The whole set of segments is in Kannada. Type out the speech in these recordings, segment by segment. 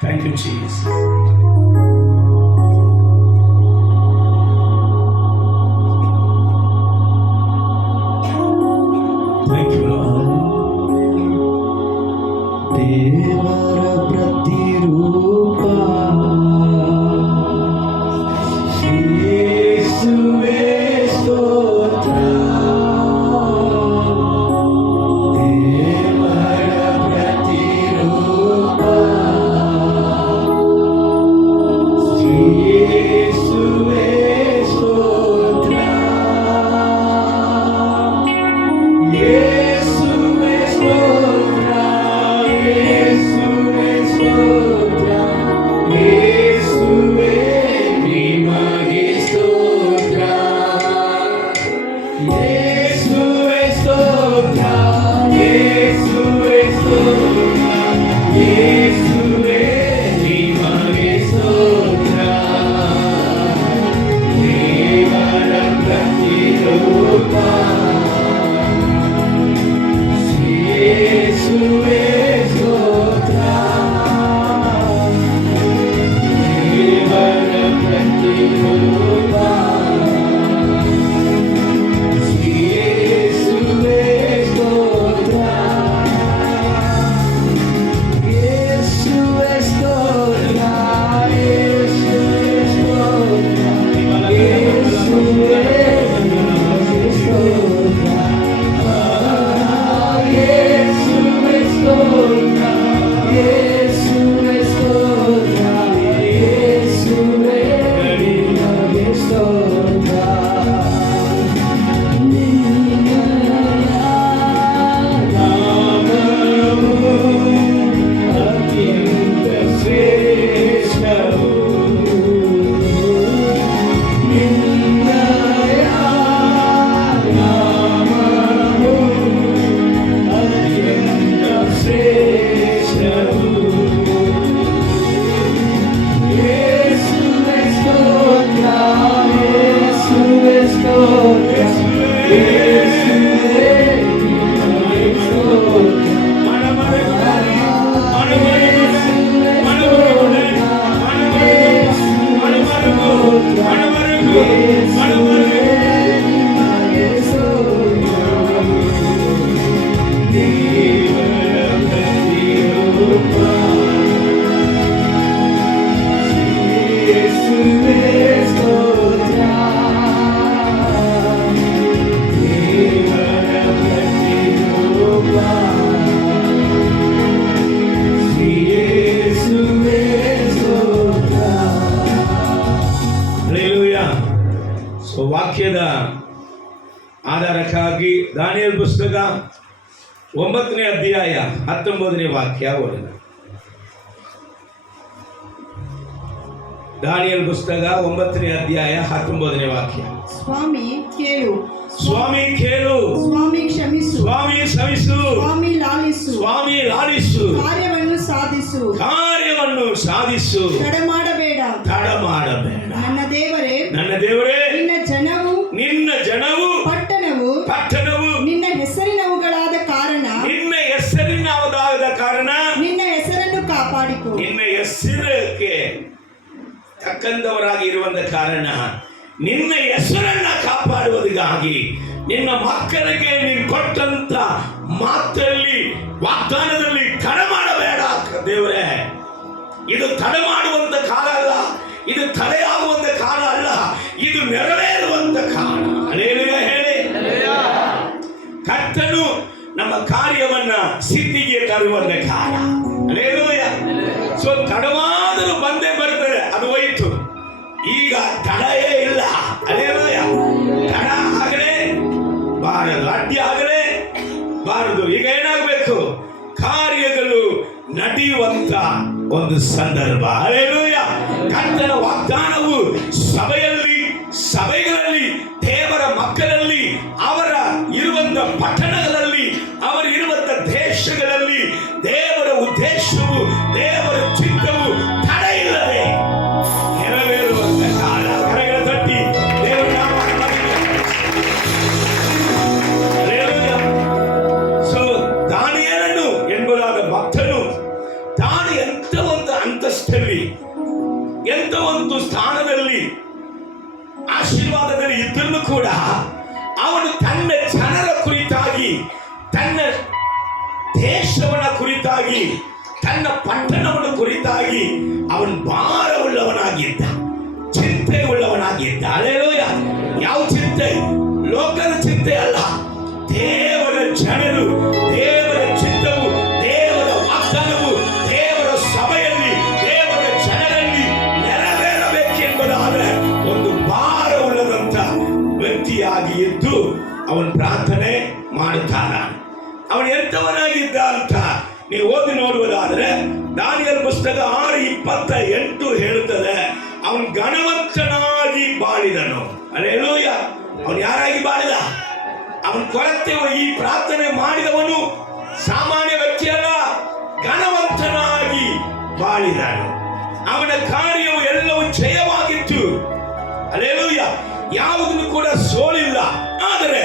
Thank you, Jesus. Thank you, Lord. ದೇವರ ಪ್ರತಿರೂಪ ಯೇಸುವೇ ಸ್ತೋತ್ರ. ದೇವರ ಪ್ರತಿರೂಪ ಯೇಸುವೇ ಸ್ತೋತ್ರ. ಯೇಸುವೇ ಸ್ತೋತ್ರ. ಯೇಸುವೇ ಸ್ತೋತ್ರ. ಯೇಸುವೇ ನಿಮಗೆ ಸ್ತೋತ್ರ. ಯೇಸುವೇ ಸ್ತೋತ್ರ. ಯೇಸುವೇ ಸ್ತೋತ್ರ. ಯೇಸುವೇ ನಿಮಗೆ ಸ್ತೋತ್ರ. ದೇವರ ಪ್ರತಿರೂಪ ಯೇಸುವೇ ಸ್ತೋತ್ರ. ದೇವರ ಪ್ರತಿರೂಪ ಯೇಸುವೇ ಸ್ತೋತ್ರ. ಯೇಸುವೇ ಸ್ತೋತ್ರ. ಯೇಸುವೇ ಸ್ತೋತ್ರ. ಯೇಸುವೇ ಸ್ತೋತ್ರ. ಯೇಸುವೇ ಸ್ತೋತ್ರ. ಯೇಸುವೇ ಸ್ತೋತ್ರ. ಯೇಸುವೇ ನಿಮಗೆ ಸ್ತೋತ್ರ. ನಿನ್ನ ನಾಮವು ಅತ್ಯಂತ ಶ್ರೇಷ್ಠವು. ನಿನ್ನಯ ನಾಮವು ಅತ್ಯಂತ ಶ್ರೇಷ್ಠವು. ಯೇಸುವೇ ಸ್ತೋತ್ರ. ಯೇಸುವೇ ಸ್ತೋತ್ರ. ಯೇಸುವೇ ನಿಮಗೆ ಸ್ತೋತ್ರ. Hallelujah. So ವಾಕ್ಯದ ಆಧಾರಕ್ಕಾಗಿ ದಾನಿಯೇಲ ಪುಸ್ತಕ 9ನೇ ಅಧ್ಯಾಯ 19ನೇ ವಾಕ್ಯ ಓದೋಣ. ದಾನಿಯೇಲ ಪುಸ್ತಕ 9ನೇ ಅಧ್ಯಾಯ 19ನೇ ವಾಕ್ಯ. ಸ್ವಾಮಿ ಕೇಳು. ಸ್ವಾಮಿ ಕೇಳು. ಸ್ವಾಮಿ ಕ್ಷಮಿಸು. ಸ್ವಾಮಿ ಕ್ಷಮಿಸು. ಸ್ವಾಮಿ ಲಾಲಿಸು. ಸ್ವಾಮಿ ಲಾಲಿಸು. ಕಾರ್ಯವನ್ನು ಸಾಧಿಸು. ಕಾರ್ಯವನ್ನು ಸಾಧಿಸು. ತಡ ಮಾಡಬೇಡ. ತಡ ಮಾಡಬೇಡ. ನನ್ನ ದೇವರೇ, ನನ್ನ ದೇವರೇ, ನಿನ್ನ ಜನವು, ನಿನ್ನ ಜನವು, ಪಟ್ಟಣವು ನಿನ್ನ ಹೆಸರಿನವುಗಳಾದ ಕಾರಣ, ನಿನ್ನ ಹೆಸರಿನದಾದ ಕಾರಣ, ನಿನ್ನ ಹೆಸರನ್ನು ಕಾಪಾಡಿಕೊ. ನಿನ್ನ ಹೆಸರಕ್ಕೆ ತಕ್ಕಂದವರಾಗಿ ಇರುವಂತ ಕಾರಣ ನಿನ್ನ ಹೆಸರನ್ನ ಕಾಪಾಡುವುದಕ್ಕಾಗಿ ನಿನ್ನ ಮಕ್ಕಳಿಗೆ ನೀನು ಕೊಟ್ಟಂತ ಮಾತಲ್ಲಿ ವಾಗ್ದಾನದಲ್ಲಿ ತಡ ಮಾಡಬೇಡ ದೇವರೇ. ಇದು ತಡ ಮಾಡುವಂತ ಕಾಲ ಅಲ್ಲ, ಇದು ತಡೆಯಾಗುವಂತ ಕಾಲ ಅಲ್ಲ, ಇದು ನೆರವೇರುವಂತ ಕಾಲ. ಹಲ್ಲೆಲೂಯಾ ಹೇಳಿ. ಕರ್ತನು ನಮ್ಮ ಕಾರ್ಯವನ್ನ ಸಿದ್ಧಿಗೆ ತರುವಂತ ಕಾಲ. ಹಲ್ಲೆಲೂಯಾ. ಸೊ ತಡವಾದರೂ ಬಂದೇ ಬರ್ತದೆ, ಅದು ಹೋಯಿತು. ಈಗ ತಡೆಯೇ ಇಲ್ಲ. ಹಲ್ಲೆಲೂಯಾ. ತಡ ಆಗಲೇ ಬಾರದು, ಅಡ್ಡಿ ಆಗಲೇ ಬಾರದು. ಈಗ ಏನಾಗಬೇಕು? ಕಾರ್ಯಗಳು ನಡೆಯುವಂತ ಒಂದು ಸಂದರ್ಭ. ಹಲ್ಲೆಲೂಯಾ. ಕರ್ತನ ವಾಗ್ದಾನವು ಸಭೆಗಳಲ್ಲಿ ದೇವರ ಮಕ್ಕಳಲ್ಲಿ, ಅವರ ಇರುವಂತ ಪಟ್ಟಣಗಳಲ್ಲಿ, ಅವರ ಇರುವಂತ ದೇಶಗಳಲ್ಲಿ ದೇವರ ಉದ್ದೇಶವು, ದೇವರ ಚಿತ್ತವು ತಡ ಇಲ್ಲದೆ ನೆರವೇರುವಂತ ಕಾಲ. ಕರೆಗಳ ತಟ್ಟಿ ದೇವರ ಸೊ ದಾನಿಯೇಲನು ಎಂಬುದಾದ ಭಕ್ತನು ತಾನು ಎಂತ ಒಂದು ಪೋಸ್ಟಲ್ಲಿ ಎಂತ ಒಂದು ಸ್ಥಾನದಲ್ಲಿ ಆಶೀರ್ವಾದದಲ್ಲಿ ಇದ್ದರೂ ಕೂಡ ಅವನು ತನ್ನ ಜನರ ಕುರಿತಾಗಿ, ತನ್ನ ದೇಶವನ್ನ ಕುರಿತಾಗಿ, ತನ್ನ ಪಟ್ಟಣವನ್ನು ಕುರಿತಾಗಿ ಅವನು ಭಾರವುಳ್ಳವನಾಗಿದ್ದ, ಚಿಂತೆ ಉಳ್ಳವನಾಗಿದ್ದ. ಹಲ್ಲೆಲೂಯಾ. ಯಾವ ಚಿಂತೆ? ಲೋಕದ ಚಿಂತೆ ಅಲ್ಲ, ದೇವರ ಜನರು, ದೇವರ ಚಿತ್ತವು, ದೇವರ ವಾಗ್ದಾನವು ದೇವರ ಸಭೆಯಲ್ಲಿ, ದೇವರ ಜನರಲ್ಲಿ ನೆರವೇರಬೇಕೆಂಬುದಾದ ಒಂದು ಭಾರವುಳ್ಳದಂತ ವ್ಯಕ್ತಿಯಾಗಿ ಇದ್ದು ಅವನು ಪ್ರಾರ್ಥನೆ ಮಾಡುತ್ತಾನ. ಅವನು ಎಂಥವನಾಗಿದ್ದ ಅಂತ ನೀವು ಓದಿ ನೋಡುವುದಾದ್ರೆ ದಾನಿಯೇಲ ಪುಸ್ತಕ 6:28 ಹೇಳುತ್ತದೆ, ಅವನು ಘನವಂತನಾಗಿ ಬಾಳಿದನು. ಹಲ್ಲೆಲೂಯಾ. ಅವನು ಯಾರಾಗಿ ಬಾಳಿದ? ಅವನ ಕೊರತೆ ಈ ಪ್ರಾರ್ಥನೆ ಮಾಡಿದವನು ಸಾಮಾನ್ಯ ವ್ಯಕ್ತಿಯಲ್ಲ, ಘನವಂತನಾಗಿ ಬಾಳಿದನು. ಅವನ ಕಾರ್ಯವು ಎಲ್ಲವೂ ಜಯವಾಗಿತ್ತು. ಹಲ್ಲೆಲೂಯಾ. ಯಾವುದನ್ನು ಕೂಡ ಸೋಲಿಲ್ಲ. ಆದರೆ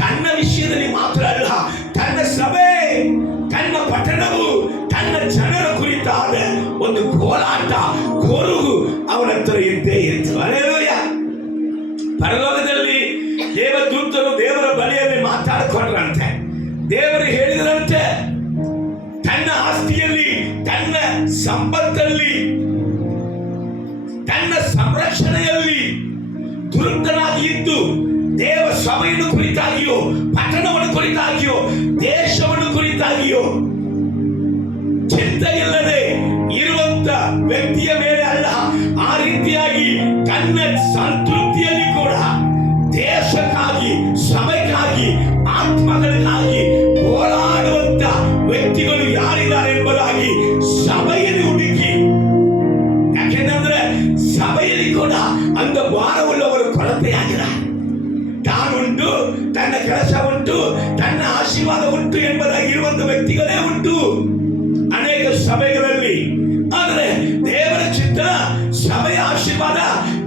ತನ್ನ ವಿಷಯದಲ್ಲಿ ಮಾತ್ರ ಅಲ್ಲ, ತನ್ನ ಸಭೆ, ತನ್ನ ಪಟ್ಟಣವು, ತನ್ನ ಜನರ ಕುರಿತಾದ ಒಂದು ಗೋಳಾಟ, ಕೊರಗು ಅವನ ಹತ್ರ ಇದ್ದೇ ಇತ್ತು. ಹಲ್ಲೆಲೂಯಾ. ಪರಲೋಕದಲ್ಲಿ ದೇವದೂತರು ದೇವರ ಬಳಿಯಲ್ಲಿ ಮಾತಾಡಿಕೊಂಡ್ರಂತೆ. ದೇವರು ಹೇಳಿದ್ರಂತೆ, ತನ್ನ ಆಸ್ತಿಯಲ್ಲಿ, ತನ್ನ ಸಂಪತ್ತಲ್ಲಿ, ತನ್ನ ಸಂರಕ್ಷಣೆಯಲ್ಲಿ ದುರುಕ್ತನಾಗಿ ಇದ್ದು ದೇವ ಸಭೆಯನ್ನು ಕುರಿತಾಗಿಯೋ, ಪಟ್ಟಣವನ್ನು ಕುರಿತಾಗಿಯೋ, ದೇಶವನ್ನು ಕುರಿತಾಗಿಯೋ ಚಿಂತೆ ಇಲ್ಲದೆ ಇರುವಂತ ವ್ಯಕ್ತಿಯ ಮೇಲೆ ಅಲ್ಲ, ಆ ರೀತಿಯಾಗಿ ತನ್ನ ಸಂತೃಪ್ತಿಯಲ್ಲಿ ಕೂಡ ದೇಶಕ್ಕಾಗಿ, ಸಭೆಗಾಗಿ, ಆತ್ಮಗಳಿಗಾಗಿ ಹೋರಾಡುವಂತ ವ್ಯಕ್ತಿಗಳು ಯಾರಿದ್ದಾರೆ ಎಂಬುದಾಗಿ ಸಭೆಯಲ್ಲಿ ಹುಡುಕಿ. ಯಾಕೆಂದ್ರೆ ಸಭೆಯಲ್ಲಿ ಕೂಡ ಅಂದ ಭಾರವುಳ್ಳವರು ಕೊರತೆಯಾಗಿಲ್ಲ. ತಾನುಂಟು, ತನ್ನ ಕೆಲಸ ಉಂಟು, ತನ್ನ ಆಶೀರ್ವಾದ ಉಂಟು ಎಂಬುದಾಗಿ ಇರುವಂತ ವ್ಯಕ್ತಿಗಳೇ ಉಂಟು ಅನೇಕ ಸಭೆಗಳಲ್ಲಿ. ಆದರೆ ದೇವರ ಚಿತ್ತ, ಸಭೆಯ ಆಶೀರ್ವಾದ,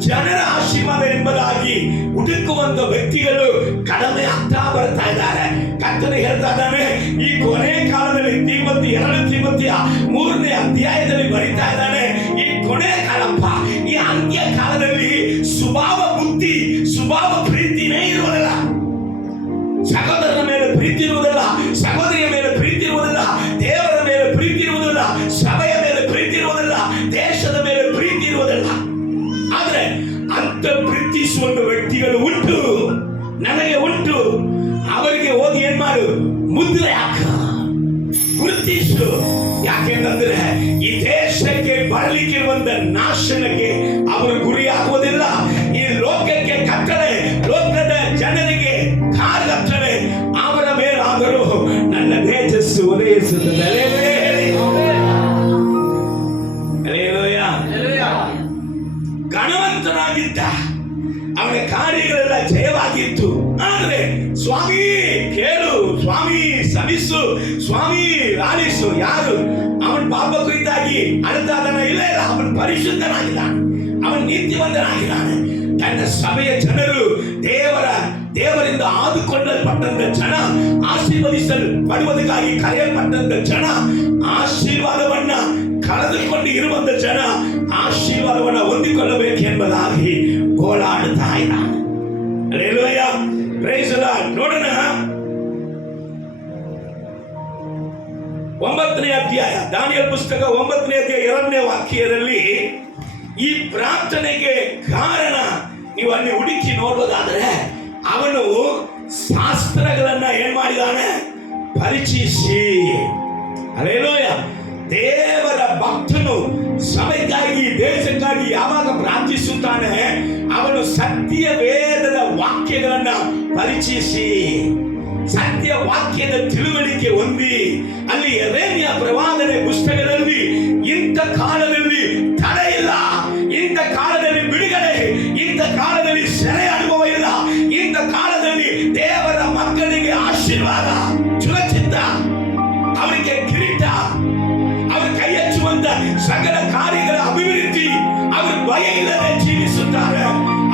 ಜನರ ಆಶೀರ್ವಾದ ಎಂಬುದಾಗಿ ಹುಡುಕುವಂತ ವ್ಯಕ್ತಿಗಳು ಕಡಿಮೆ ಆಗ್ತಾ ಬರ್ತಾ ಇದ್ದಾರೆ. ಕರ್ತನು ಹೇಳ್ತಾ ಇದ್ದಾನೆ, ಈ ಕೊನೆ ಕಾಲದಲ್ಲಿ ತಿಮೋಥಿ 2 ತಿಮೋಥಿಯ 3ನೇ ಅಧ್ಯಾಯದಲ್ಲಿ ಬರೀತಾ ಇದ್ದಾನೆ, ಈ ಕೊನೆ ಕಾಲಪ್ಪ, ಈ ಅಂತ್ಯ ಕಾಲದಲ್ಲಿ ಸ್ವಭಾವ ಬುದ್ಧಿ, ಸ್ವಭಾವ ಪ್ರೀತಿನೇ ಇರುವುದಿಲ್ಲ. ಸಹೋದರನ ಮೇಲೆ ಪ್ರೀತಿ ಇರುವುದಿಲ್ಲ, ಸಹೋದರಿಯ ಮೇಲೆ ಪ್ರೀತಿ ಇರುವುದಿಲ್ಲ, ದೇವರ ಮೇಲೆ ಪ್ರೀತಿ ಇರುವುದಿಲ್ಲ, ಸಭೆಯ ಮೇಲೆ ಪ್ರೀತಿ ಇರುವುದಿಲ್ಲ, ದೇಶದ ಮೇಲೆ ಪ್ರೀತಿ ಇರುವುದಿಲ್ಲ. ಆದ್ರೆ ಅಂತ ಪ್ರೀತಿಸುವ ವ್ಯಕ್ತಿಗಳು ಉಂಟು, ನನಗೆ ಉಂಟು. ಅವರಿಗೆ ಹೋಗಿ ಏನ್ ಮಾಡು? ಮುದ್ರೆ ಹಾಕ, ಗುರುತಿಸು. ಯಾಕೆಂದ್ರೆ ಈ ದೇಶಕ್ಕೆ ಬರಲಿಕ್ಕಿರುವಂತ ನಾಶನಕ್ಕೆ ಅವರು ಗುರಿಯಾಗುವುದಿಲ್ಲ. ಈ ಲೋಕಕ್ಕೆ ಕತ್ತಲೆ, ಲೋಕದ ಜನರಿಗೆ ಕಾರ್ಗತ್ತಲೆ ಅವರ ಮೇಲಾದರೂ ನನ್ನ ತೇಜಸ್ಸು ಉದಯಿಸುತ್ತದೆ. ಘನವಂತನಾಗಿದ್ದ, ಅವನ ಕಾರ್ಯಗಳೆಲ್ಲ ಜಯವಾಗಿತ್ತು. ಆದರೆ ಸ್ವಾಮಿ ಕೇಳು, ಸ್ವಾಮಿ ಸವಿಸು, ಸ್ವಾಮಿ ಲಾಲಿಸು. ಯಾರು? ಅವನ ಪಾಪ ಕುರಿತಾಗಿ ಅಳತಾದನ ಇಲ್ಲ, ಅವನು ಪರಿಶುದ್ಧನಾಗಿಲ್ಲ, ಅವನು ನೀತಿವಂತನಾಗಿದ್ದಾನೆ. ತನ್ನ ಸಭೆಯ ಜನರು, ದೇವರಿಂದ ಆದುಕೊಳ್ಳಲ್ಪಟ್ಟಂತ ಜನ, ಆಶೀರ್ವದಿಸಲ್ಪಡುವುದಕ್ಕಾಗಿ ಕರೆಯಲ್ಪಟ್ಟಂತ ಜನ, ಆಶೀರ್ವಾದವನ್ನ ಕಳೆದುಕೊಂಡು ಇರುವಂತ ಜನ ಆಶೀರ್ವಾದವನ್ನ ಹೊಂದಿಕೊಳ್ಳಬೇಕೆಂಬುದಾಗಿ ಗೋಳಾಡುತ್ತಾ ಇದ್ದಾನೆ. Hallelujah, praise the Lord. ನೋಡೋಣ 9ನೇ ಅಧ್ಯಾಯ, ದಾನಿಯೇಲ ಪುಸ್ತಕ 9ನೇ ಅಧ್ಯಾಯ 2ನೇ ವಾಕ್ಯದಲ್ಲಿ ಈ ಪ್ರಾರ್ಥನೆಗೆ ಕಾರಣ ನೀವು ಅಲ್ಲಿ ಹುಡುಕಿ ನೋಡೋದಾದ್ರೆ, ಅವನು ಶಾಸ್ತ್ರಗಳನ್ನ ಏನ್ ಮಾಡಿದಾನೆ? ಪರಿಚಯಿಸಿ. ಹಲ್ಲೆಲೂಯಾ. ದೇವರ ಭಕ್ತನು ಸಭೆಗಾಗಿ, ದೇಶಕ್ಕಾಗಿ ಯಾವಾಗ ಪ್ರಾರ್ಥಿಸುತ್ತಾನೆ, ಅವನು ಸತ್ಯ ವೇದದ ವಾಕ್ಯಗಳನ್ನ ಪರಿಚಯಿಸಿ, ಸತ್ಯ ವಾಕ್ಯದ ತಿಳುವಳಿಕೆ ಹೊಂದಿ, ಅಲ್ಲಿ ಯೆರೆಮೀಯ ಪ್ರವಾದನೆ ಪುಸ್ತಕದಲ್ಲಿ ಇಂಥ ಕಾಲದಲ್ಲಿ ತಡೆ ಇಲ್ಲ, ಇಂಥ ಕಾಲದಲ್ಲಿ ಬಿಡುಗಡೆ, ಇಂಥ ಕಾಲದಲ್ಲಿ ಸೆರೆ ಅನುಭವ ಇಲ್ಲ, ಇಂಥ ಕಾಲದಲ್ಲಿ ದೇವರ ಮಕ್ಕಳಿಗೆ ಆಶೀರ್ವಾದ, ಸುರಕ್ಷಿತ, ಅವರಿಗೆ ಕಿರೀಟ, ಅವರ ಕೈ ಹಚ್ಚುವಂತ ಸಕಲ ಕಾರ್ಯಗಳ ಅಭಿವೃದ್ಧಿ, ಅವರು ಭಯ ಇಲ್ಲದೆ ಜೀವಿಸುತ್ತಾರೆ.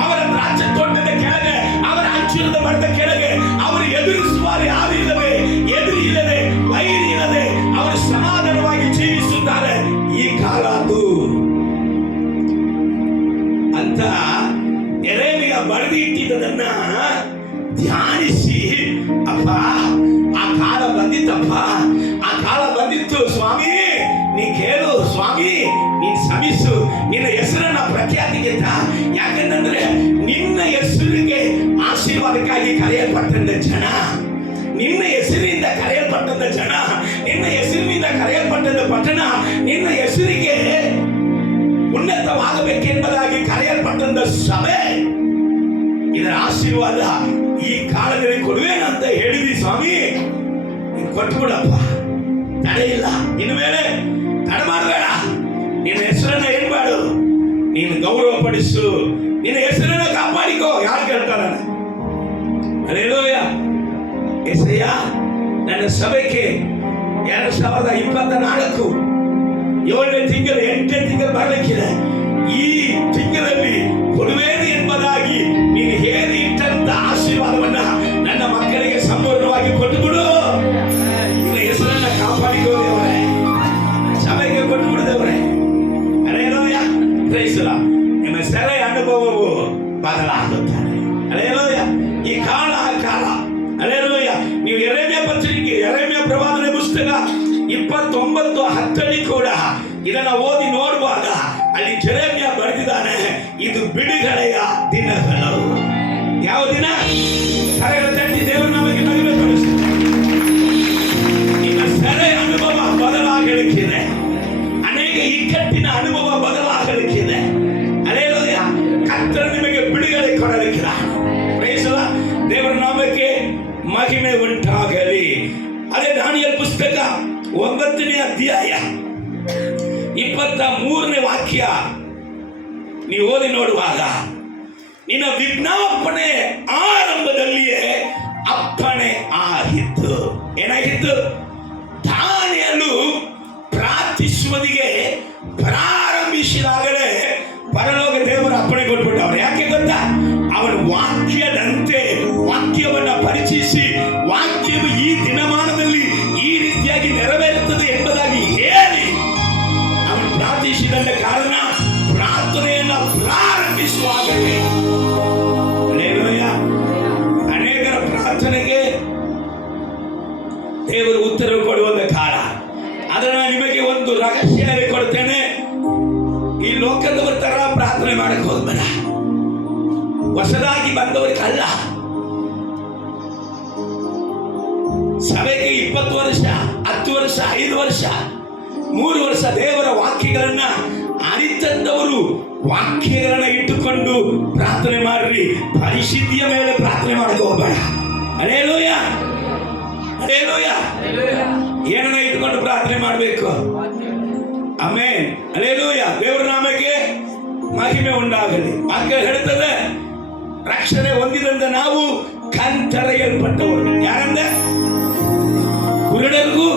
ಅವರ ದ್ರಾಕ್ಷ ತೋಟದ ಕೆಳಗೆ, ಅವರ ಅಂಚುರದ ಮರದ ಕೆಳಗೆ ಅವರು ಎದುರಿಸುವ ಯಾರು ಇಲ್ಲದೆ, ಎದುರು ಇಲ್ಲದೆ, ವೈರಿ ಇಲ್ಲದೆ ಅವರು ಸಮಾಧಾನವಾಗಿ ಜೀವಿಸುತ್ತಾರೆ. ಈ ಕಾಲ ಅದು ಧ್ಯಾನಿಸಿ, ಅಪ್ಪ ಆ ಕಾಲ ಬಂದಿತ್ತಪ್ಪ, ಆ ಕಾಲ ಬಂದಿತ್ತು ಸ್ವಾಮಿ, ನೀ ಕೇಳು ಸ್ವಾಮಿ, ನೀನ್ ಶ್ರಮಿಸು, ನಿನ್ನ ಹೆಸರನ್ನ ಪ್ರಖ್ಯಾತಿಗೆ ತಾ. ಯಾಕಂತಂದ್ರೆ ನಿನ್ನ ಹೆಸರಿಗೆ ಆಶೀರ್ವಾದಕ್ಕಾಗಿ ಕರೆಯಲ್ಪಟ್ಟಂತ ಜನ, ನಿನ್ನ ಹೆಸರಿನಿಂದ ಕರೆಯಲ್ಪಟ್ಟಂತ ಜನ, ನಿನ್ನ ಹೆಸರಿನಿಂದ ಕರೆಯಲ್ಪಟ್ಟಂತ ಪಟ್ಟಣ, ನಿನ್ನ ಹೆಸರಿಗೆ ಉನ್ನತವಾಗಬೇಕೆಂಬುದಾಗಿ ಕರೆಯಲ್ಪಟ್ಟಂತ ಸಭೆ, ಇದರ ಆಶೀರ್ವಾದ ಈ ಕಾಲದಲ್ಲಿ ಕೊಡುವೇನಂತ ಹೇಳಿದಿ ಸ್ವಾಮಿ, ನೀನು ಕೊಟ್ಬಿಡಪ್ಪ, ತಡೆ ಇಲ್ಲ, ಇನ್ನು ಮೇಲೆ ತಡೆ ಮಾಡಬೇಡ. ನಿನ್ನ ಹೆಸರನ್ನ ಏನ್ ಮಾಡು, ನೀನು ಗೌರವ ಪಡಿಸು, ನಿನ್ನ ಹೆಸರನ್ನ ಕಾಪಾಡಿಕೋ. ಯಾರು ಕೇಳ್ತಾರ? ಹಲ್ಲೆಲೂಯ. ಯೆಸಯ್ಯ, ನನ್ನ ಸಭೆಗೆ 2024 7ನೇ ತಿಂಗಳು 8ನೇ ತಿಂಗಳು ಬರಲಿಕ್ಕಿದೆ. ಈ ತಿಂಗಳಲ್ಲಿ ಕೊಡುವೇನು ಎಂಬುದಾಗಿ ನೀನು ಹೇಳಿ ಇಟ್ಟಂತ ಆಶೀರ್ವಾದವನ್ನ ನನ್ನ ಮಕ್ಕಳಿಗೆ ಸಂಪೂರ್ಣವಾಗಿ ಕೊಟ್ಟುಬಿಡು. ನಿನ್ನ ಹೆಸರನ್ನ ಕಾಪಾಡಿಕೋ ದೇವರೇ, ಸಭೆಗೆ ಕೊಟ್ಟುಬಿಡು ದೇವರೇ. ಹಲ್ಲೆಲೂಯ. Praise the Lord. ನಿಮ್ಮ ಸೆರೆ ಅನುಭವವು ಬದಲಾಗುತ್ತದೆ. ಹಲ್ಲೆಲೂಯ. ಈ ಕಾಲ ಹಲ್ಲೆಲೂಯ. ನೀವು ಯೆರೆಮೀಯ ಪತ್ರಿಕೆ, ಯೆರೆಮೀಯ ಪ್ರವಾದನೆ ಪುಸ್ತಕ 29:10 ಕೂಡ ಇದನ್ನ ಓದಿ ನೋಡುವಾಗ ಅಲ್ಲಿ ಯೆರೆಮೀಯ ಬರೆದಿದ್ದಾನೆ, ಇದು ಬಿಡುಗಡೆಯ ದಿನಗಳು. ಯಾವ ದಿನ? ಕರೆಗಳ ತಟ್ಟಿ ದೇವರು ನಮಗೆ ಮಹಿಮೆ ಪಡಿಸುತ್ತೆ. ನಿಮ್ಮ ಸೆರೆ ಅನುಭವ ಬದಲಾಗಲಿಕ್ಕಿದೆ, ಅನೇಕ ಇಕ್ಕಟ್ಟಿನ ಅನುಭವ ಬದಲಾಗಲಿಕ್ಕಿದೆ. ಹಲ್ಲೆಲೂಯ. ಕರ್ತನು ನಿಮಗೆ ಬಿಡುಗಡೆ ಕೊಡಲಿಕ್ಕಿದೆ. Price the Lord. ದೇವರ ನಾಮಕ್ಕೆ ಮಹಿಮೆ ಉಂಟಾಗಲಿ. ಅದೇ ದಾನಿಯೇಲ ಪುಸ್ತಕ 9ನೇ ಅಧ್ಯಾಯ 23ನೇ ವಾಕ್ಯ ನೀವು ಓದಿ ನೋಡುವಾಗ, ನಿನ್ನ ವಿಜ್ಞಾಪನೆ ಆರಂಭದಲ್ಲಿಯೇ ಅಪ್ಪಣೆ ಆಗಿತ್ತು. ಏನಾಗಿತ್ತು? ದಾನಿಯೇಲನು ಪ್ರಾರ್ಥಿಸುವುದಿಗೆ ಪ್ರಾರಂಭಿಸಿದಾಗಲೇ ಪರಲೋಕ ದೇವರು ಅಪ್ಪಣೆ ಕೊಟ್ಬಿಟ್ಟವ್ರು. ಯಾಕೆ ಗೊತ್ತಾ? ಅವನ ವಾಕ್ಯದಂತೆ ವಾಕ್ಯವನ್ನ ಪರಿಚಯಿಸಿ, ವಾಕ್ಯವು ಈ ದಿನಮಾನದಲ್ಲಿ ಈ ರೀತಿಯಾಗಿ ನೆರವೇರುತ್ತದೆ ಎಂಬುದಾಗಿ ಹೇಳಿ ಅವನು ಪ್ರಾರ್ಥಿಸಿದ ಕಾರಣ ಪ್ರಾರ್ಥನೆಯನ್ನ ಪ್ರಾರಂಭಿಸುವಾಗಲೇ ಅನೇಕರ ಪ್ರಾರ್ಥನೆಗೆ ದೇವರು ಉತ್ತರ ಕೊಡುವಂತ ಕಾಲ. ಅದನ್ನ ನಿಮಗೆ ಒಂದು ರಹಸ್ಯ ಕೊಡ್ತೇನೆ. ಈ ಲೋಕದವರ ತರ ಪ್ರಾರ್ಥನೆ ಮಾಡಕ್ಕೆ ಹೋಗ್ಬೇಡ. ಹೊಸದಾಗಿ ಬಂದವರಿಗಲ್ಲ. ಸಭೆಗೆ 20 ವರ್ಷ, 10 ವರ್ಷ, 5 ವರ್ಷ, 3 ವರ್ಷ ದೇವರ ವಾಕ್ಯಗಳನ್ನ ಅರಿತಂದವರು ವಾಕ್ಯಗಳನ್ನ ಇಟ್ಟುಕೊಂಡು ಪ್ರಾರ್ಥನೆ ಮಾಡ್ರಿ. ಪರಿಶುದ್ಧಿಯ ಮೇಲೆ ಪ್ರಾರ್ಥನೆ ಮಾಡಕ್ಕೆ ಹೋಗ್ಬೇಡ. ಹಲ್ಲೆಲೂಯ. ಹಲ್ಲೆಲೂಯ. ಏನನ್ನ ಇಟ್ಟುಕೊಂಡು ಪ್ರಾರ್ಥನೆ ಮಾಡಬೇಕು? ಆಮೆನ್. ಹಲ್ಲೆಲೂಯ. ದೇವರ ನಾಮಕ್ಕೆ ಮಹಿಮೆ ಉಂಟಾಗಲಿ. ವಾಕ್ಯ ಹೇಳ್ತದೆ, ರಕ್ಷಣೆ ಹೊಂದಿದಂತ ನಾವು ಕಣ್ತೆರೆಯಲ್ಪಟ್ಟವರು. ಯಾರಂದ್ರೆ? ಕುರುಡರಿಗೂ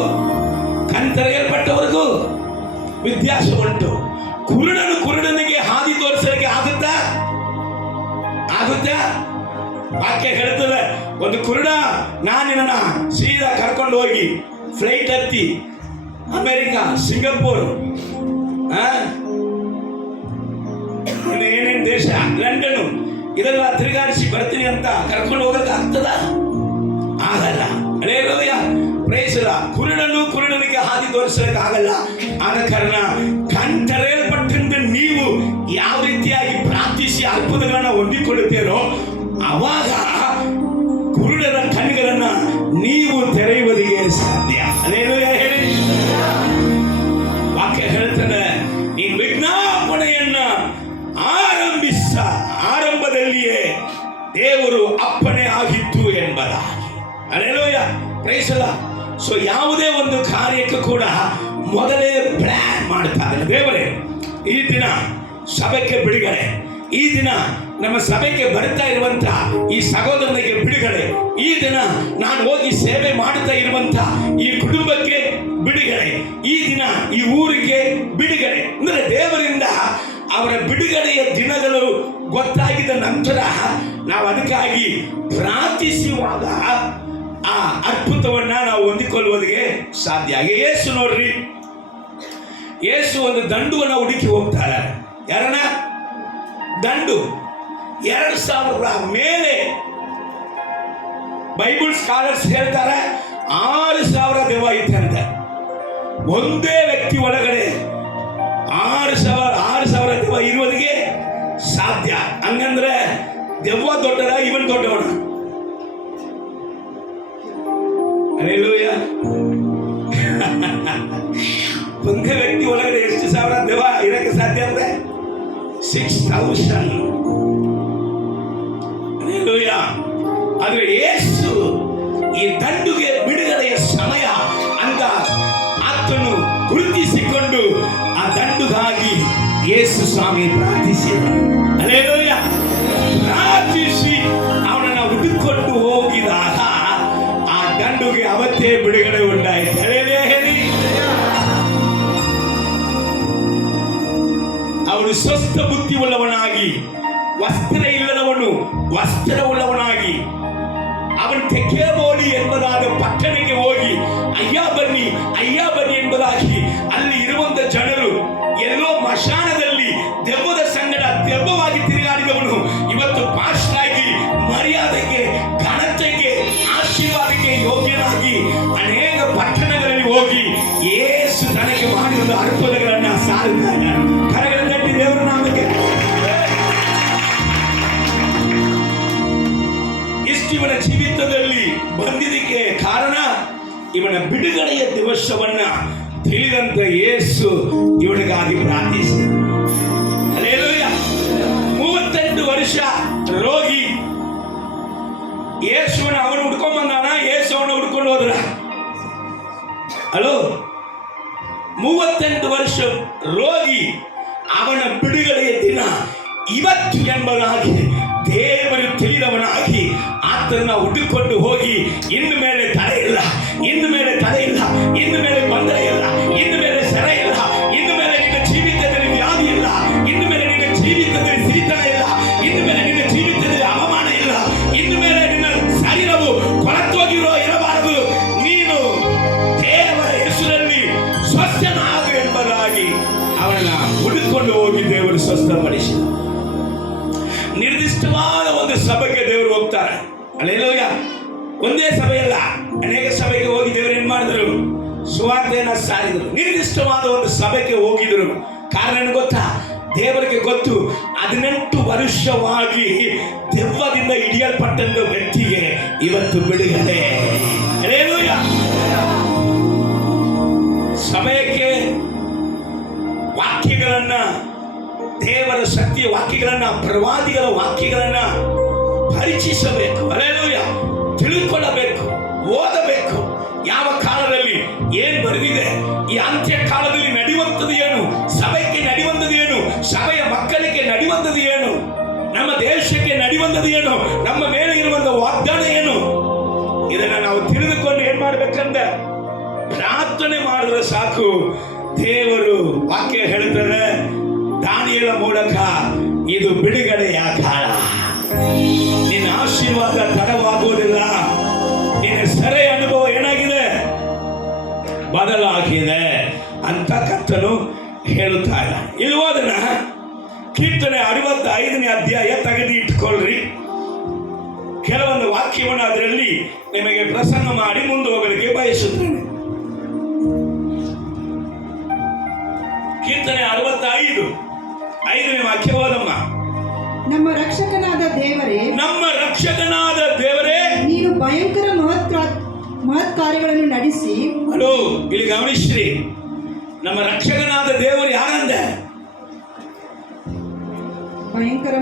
ಕಣ್ತೆರೆಯಲ್ಪಟ್ಟವರಿಗೂ ವ್ಯತ್ಯಾಸ ಉಂಟು. ಕುರುಡನಿಗೆ ಹಾದಿ ತೋರಿಸಲಿಕ್ಕೆ ಆಗುತ್ತಾ? ವಾಕ್ಯ ಹೇಳ್ತದೆ, ಒಂದು ಕುರುಡ ನಾನು ನಿನ್ನ ಸೀದಾ ಕರ್ಕೊಂಡು ಹೋಗಿ ಫ್ಲೈಟ್ ಹತ್ತಿ ಅಮೆರಿಕ, ಸಿಂಗಾಪುರ್, ಏನೇನು ದೇಶ, ಲಂಡನ್ ಇದೆಲ್ಲ ತಿರುಗಾಡಿಸಿ ಬರ್ತೀನಿ ಅಂತ ಕರ್ಕೊಂಡು ಹೋಗಕ್ಕೆ ಆಗ್ತದ? ಆಗಲ್ಲ. ಹಲ್ಲೆಲೂಯ. Praise the Lord. ಕುರುಡನಿಗೆ ಹಾದಿ ತೋರಿಸಲಿಕ್ಕೆ ಆಗಲ್ಲ. ಆದ ಕಾರಣ ಕಣ್ತೆರೆಯಲ್ಪಟ್ಟಂತೆ ನೀವು ಯಾವ ರೀತಿಯಾಗಿ ಪ್ರಾರ್ಥಿಸಿ ಅದ್ಭುತಗಳನ್ನ ಹೊಂದಿಕೊಳ್ಳುತ್ತೀರೋ ಅವಾಗ ಕುರುಡರ ಕಣ್ಣುಗಳನ್ನ ನೀವು ತೆರೆಯುವುದಿಗೆ ಸಾಧ್ಯ. ಹಲ್ಲೆಲೂಯ ಹೇಳಿ. ವಾಕ್ಯ ಹೇಳ್ತದೆ, ನೀನು ವಿಜ್ಞಾಪನೆಯನ್ನ ಆರಂಭದಲ್ಲಿಯೇ ದೇವರು ಅಪ್ಪಣೆ ಆಗಿತ್ತು ಎಂಬುದಾಗಿ. Hallelujah. Praise the Lord. So ಯಾವುದೇ ಒಂದು ಕಾರ್ಯಕ್ಕೂ ಕೂಡ ಮೊದಲೇ ಪ್ಲಾನ್ ಮಾಡ್ತಾರೆ. ದೇವರೇ, ಈ ದಿನ ಸಭೆಗೆ ಬಿಡುಗಡೆ, ಈ ದಿನ ನಮ್ಮ ಸಭೆಗೆ ಬರ್ತಾ ಇರುವಂತ ಈ ಸಹೋದರನಿಗೆ ಬಿಡುಗಡೆ, ಈ ದಿನ ನಾನು ಹೋಗಿ ಸೇವೆ ಮಾಡುತ್ತಾ ಇರುವಂತ ಈ ಕುಟುಂಬಕ್ಕೆ ಬಿಡುಗಡೆ, ಈ ದಿನ ಈ ಊರಿಗೆ ಬಿಡುಗಡೆ. ಅಂದ್ರೆ ದೇವರಿಂದ ಅವರ ಬಿಡುಗಡೆಯ ದಿನಗಳು ಗೊತ್ತಾಗಿದ್ದ ನಂತರ ನಾವು ಅದಕ್ಕಾಗಿ ಪ್ರಾರ್ಥಿಸುವಾಗ ಆ ಅದ್ಭುತವನ್ನ ನಾವು ಹೊಂದಿಕೊಳ್ಳುವುದಕ್ಕೆ ಸಾಧ್ಯ. ಯೇಸು ನೋಡ್ರಿ, ಯೇಸು ಒಂದು ದಂಡುವನ್ನ ಹುಡುಕಿ ಹೋಗ್ತಾರೆ. ಯಾರನ್ನ? ದಂಡು. 2000 ಮೇಲೆ ಬೈಬಲ್ ಸ್ಕಾಲರ್ಸ್ ಹೇಳ್ತಾರೆ 6,000 ದೆವ್ವ ಇತ್ತಂತೆ. ಒಂದೇ ವ್ಯಕ್ತಿ ಒಳಗಡೆ 6,000 ದೆವ್ವ ಇರುವುದಕ್ಕೆ ಸಾಧ್ಯ. ಹಂಗಂದ್ರೆ ದೆವ್ವ ದೊಡ್ಡದ, ಇವನ್ ದೊಡ್ಡವನ? ಹಲ್ಲೆಲೂಯಾ. ಒಂದೇ ವ್ಯಕ್ತಿ ಒಳಗಡೆ ಎಷ್ಟು ಸಾವಿರ ದೆವ್ವ ಇರಕ್ಕೆ ಸಾಧ್ಯ ಅಂದ್ರೆ 6,000. ಹಲ್ಲೆಲೂಯಾ. ಆದ್ರೆ ಯೇಸು ಈ ದಂಡುಗೆ ಬಿಡುಗಡೆಯ ಸಮಯ ಅಂತ ಆತನು ಗುರುತಿಸಿಕೊಂಡು ಆ ದಂಡುಗಾಗಿ ಯೇಸು ಸ್ವಾಮಿ ಪ್ರಾರ್ಥಿಸಿದರು. ಹಲ್ಲೆಲೂಯಾ. ಪ್ರಾರ್ಥಿಸಿ ಅವನನ್ನ ಹುಡುಕೊಂಡು ಹೋಗಿದಾಗ ಆ ದಂಡುಗೆ ಅವತ್ತೇ ಬಿಡುಗಡೆ ಉಂಟಾಯಿತು. ಹಲ್ಲೆಲೂಯಾ ಹೇಳಿ. ಅವನು ಸ್ವಸ್ಥ ಬುದ್ಧಿ ಉಳ್ಳವನಾಗಿ, ವಸ್ತ್ರ ಇಲ್ಲದವನು ವಸ್ತ್ರವುಳ್ಳವನಾಗಿ, ಅವನು ತೆಕೆಬೋಲಿ ಎಂಬುದಾದ ಪಟ್ಟಣಕ್ಕೆ ಹೋಗಿ ಅಯ್ಯ ಬನ್ನಿ ಎಂಬುದಾಗಿ ಅಲ್ಲಿ ಇರುವಂತ ಜನರು ಎಲ್ಲೋ ಮಶಾನದಲ್ಲಿ ದೆವ್ವದ ಸಂಗಡ ದೆವ್ವವಾಗಿ ತಿರುಗಾಡಿದವನು ಇವತ್ತು ಪಾಸ್ಟಾಗಿ ಮರ್ಯಾದೆಗೆ, ಘನತೆಗೆ, ಆಶೀರ್ವಾದಕ್ಕೆ ಯೋಗ್ಯನಾಗಿ ಅನೇಕ ಪಟ್ಟಣಗಳಲ್ಲಿ ಹೋಗಿ ಯೇಸು ತನಗೆ ಮಾಡಿದ ಅದ್ಭುತಗಳನ್ನ ಸಾರಿದ್ದಾನೆ. ಕರಗಳ ತಟ್ಟಿ ದೇವರ ನಾಮಕ್ಕೆ. ಇವನ ಜೀವಿತದಲ್ಲಿ ಬಂದಿದ್ದಕ್ಕೆ ಕಾರಣ ಇವನ ಬಿಡುಗಡೆಯ ದಿವಸವನ್ನ ತಿಳಿದಂತ ಯೇಸು ಇವನಿಗಾಗಿ ಪ್ರಾರ್ಥಿಸಿದ. ಹಲ್ಲೆಲೂಯಾ. 38 ವರ್ಷ ರೋಗಿ ಯೇಸುವನ್ನ ಅವನು ಹುಡ್ಕೊಂಡ್ ಬಂದಾನ, ಯೇಸು ಅವನ ಹುಡ್ಕೊಂಡು ಹೋದ್ರ? ಹಲೋ. 38 ವರ್ಷ ರೋಗಿ ಅವನ ಬಿಡುಗಡೆಯ ದಿನ ಇವತ್ತು ಎಂಬುದಾಗಿ ದೇವರು ತಿಳಿದವನಾಗಿ ಆತನ ಹುಡುಕೊಂಡು ಹೋಗಿ ಇನ್ನು ಮೇಲೆ ತಡೆ ಇಲ್ಲ, ಇನ್ನು ಮೇಲೆ ತಡೆ ಇಲ್ಲ, ಇನ್ನು ಮೇಲೆ ಬಂಧನ ಇಲ್ಲ, ಇನ್ನು ಮೇಲೆ ಸೆರೆ ಇಲ್ಲ, ಇನ್ನು ಮೇಲೆ ನಿನ್ನ ಜೀವಿತದಲ್ಲಿ ವ್ಯಾಧಿ ಇಲ್ಲ, ಇನ್ನು ಮೇಲೆ ನಿನ್ನ ಜೀವಿತದಲ್ಲಿ ಸಿರಿತನ ಇಲ್ಲ, ಇನ್ನು ಮೇಲೆ ನಿನ್ನ ಜೀವಿತದಲ್ಲಿ ಅವಮಾನ ಇಲ್ಲ, ಇನ್ನು ಮೇಲೆ ನಿನ್ನ ಶರೀರವು ಕೊಳತೋಗಿರೋ ಇರಬಾರದು, ನೀನು ದೇವರ ಹೆಸರಲ್ಲಿ ಸ್ವಸ್ಥನಾಗು ಎಂಬುದಾಗಿ ಅವನನ್ನ ಹುಡುಕೊಂಡು ಹೋಗಿ ದೇವರು ಸ್ವಸ್ಥಪಡಿಸಿದ. ನಿರ್ದಿಷ್ಟವಾದ ಒಂದು ಸಭೆಗೆ ದೇವರು ಹೋಗ್ತಾರೆ. ಹಲ್ಲೆಲೂಯಾ. ಒಂದೇ ಸಭೆಯಲ್ಲ, ಅನೇಕ ಸಭೆಗೆ ಹೋಗಿ ದೇವರು ಏನ್ ಮಾಡಿದ್ರು? ಸುವಾರ್ತೆಯನ್ನ ಸಾರಿದರು. ನಿರ್ದಿಷ್ಟವಾದ ಒಂದು ಸಭೆಗೆ ಹೋಗಿದ್ರು. ಕಾರಣ ಏನು ಗೊತ್ತಾ? ದೇವರಿಗೆ ಗೊತ್ತು 18 ವರ್ಷವಾಗಿ ದೆವ್ವದಿಂದ ಹಿಡಿಯಲ್ಪಟ್ಟಂತ ವ್ಯಕ್ತಿಗೆ ಇವತ್ತು ಬಿಡುಗಡೆ. ಹಲ್ಲೆಲೂಯಾ. ಸಮಯಕ್ಕೆ ವಾಕ್ಯಗಳನ್ನ, ದೇವರ ಶಕ್ತಿಯ ವಾಕ್ಯಗಳನ್ನ, ಪ್ರವಾದಿಗಳ ವಾಕ್ಯಗಳನ್ನ ಪರಿಚಯಿಸಬೇಕು. ಹಲ್ಲೆಲೂಯಾ. ತಿಳ್ಕೊಳ್ಳಬೇಕು, ಓದಬೇಕು. ಯಾವ ಕಾಲದಲ್ಲಿ ಏನ್ ಬರೆದಿದೆ, ಈ ಅಂತ್ಯ ಕಾಲದಲ್ಲಿ ನಡೆಯುವಂಥದ್ದು ಏನು, ಸಭೆಗೆ ನಡೆಯುವಂಥದ್ದು ಏನು, ಸಭೆಯ ಮಕ್ಕಳಿಗೆ ನಡೆಯುವಂಥದ್ದು ಏನು, ನಮ್ಮ ದೇಶಕ್ಕೆ ನಡೆಯುವಂಥದ್ದು ಏನು, ನಮ್ಮ ಮೇಲೆ ಇರುವಂತ ವಾಗ್ದಾನ ಏನು, ಇದನ್ನ ನಾವು ತಿಳಿದುಕೊಂಡು ಏನ್ ಮಾಡ್ಬೇಕಂದ್ರೆ ಪ್ರಾರ್ಥನೆ ಮಾಡಿದ್ರೆ ಸಾಕು. ದೇವರು ವಾಕ್ಯ ಹೇಳುತ್ತದೆ ದಾನಿಯೇಲ ಮೂಲಕ, ಇದು ಬಿಡುಗಡೆಯ ಕಾಲ. ನಿನ್ನ ಆಶೀರ್ವಾದ ತಡವಾಗುವುದಿಲ್ಲ. ನಿನ್ನ ಸೆರೆ ಅನುಭವ ಏನಾಗಿದೆ? ಬದಲಾಗಿದೆ ಅಂತ ಕರ್ತನು ಹೇಳುತ್ತಾ ಇಲ್ಲ. ಇಲ್ಲಿ ಹೋದನ ಕೀರ್ತನೆ 65ನೇ ಅಧ್ಯಾಯ ತೆಗೆದು ಇಟ್ಕೊಳ್ರಿ. ಕೆಲವೊಂದು ವಾಕ್ಯವನ್ನು ಅದರಲ್ಲಿ ನಿಮಗೆ ಪ್ರಸಂಗ ಮಾಡಿ ಮುಂದೆ ಹೋಗಲಿಕ್ಕೆ ಬಯಸುತ್ತೇನೆ. ಕೀರ್ತನೆ 65ನೇ ವಾಕ್ಯ ಓದಮ್ಮ. ನಮ್ಮ ರಕ್ಷಕನಾದ ದೇವರೇ, ನಮ್ಮ ರಕ್ಷಕನಾದ ದೇವರೇ, ನೀನು ಭಯಂಕರ ಮಹತ್ ಕಾರ್ಯಗಳನ್ನು ನಡೆಸಿ. ಹಲೋ, ಇಲ್ಲಿ ಗಮನಿಸ್ರಿ. ನಮ್ಮ ರಕ್ಷಕನಾದ ದೇವರು ಯಾರಂದೆ? ಭಯಂಕರ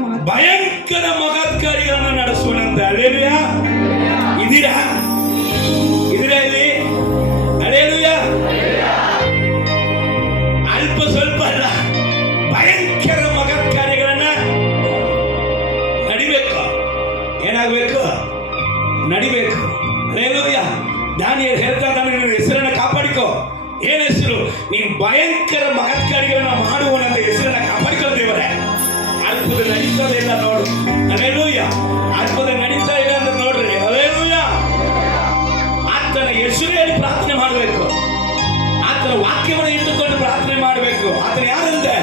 ಮಹತ್ ಕಾರ್ಯಗಳನ್ನು ನಡೆಸುವನಂತ. ಹಲ್ಲೆಲೂಯಾ. ಇದೀರಾ ಇಲ್ಲಿ? ಹಲ್ಲೆಲೂಯಾ. ಅಲ್ಪ ಸ್ವಲ್ಪ ಅಲ್ಲ, ಭಯಂಕರ ಮಹತ್ ಕಾರ್ಯಗಳನ್ನ ನಡಿಬೇಕು. ಏನಾಗಬೇಕು? ನಡಿಬೇಕು. ಹಲ್ಲೆಲೂಯಾ. ದಾನಿಯೇಲ ಹೇಳ್ತಾ ಇದ್ದಾನೆ, ನಿನ್ನ ಹೆಸರನ್ನ ಕಾಪಾಡಿಕೋ. ಏನ್ ಹೆಸರು? ನೀನು ಭಯಂಕರ ಮಹತ್ ಕಾರ್ಯಗಳನ್ನ ಮಾಡುವನಂತ ಹೆಸರನ್ನ ಕಾಪಾಡಿಕೋ ದೇವರೇ. ಅದ್ಭುತ ನಡೀತದೆ ಇಲ್ಲ ನೋಡು. ಹಲ್ಲೆಲೂಯಾ. ಅದ್ಭುತ ನಡೀತಾ ಇಲ್ಲ ಅಂತ ನೋಡ್ರಿ. ಹಲ್ಲೆಲೂಯಾ. ಆತನ ಹೆಸರು ಹೇಳಿ ಪ್ರಾರ್ಥನೆ ಮಾಡಬೇಕು. ಆತನ ವಾಕ್ಯವನ್ನು ಇಟ್ಟುಕೊಂಡು ಪ್ರಾರ್ಥನೆ ಮಾಡಬೇಕು. ಆತನ ಯಾರಂತೆ?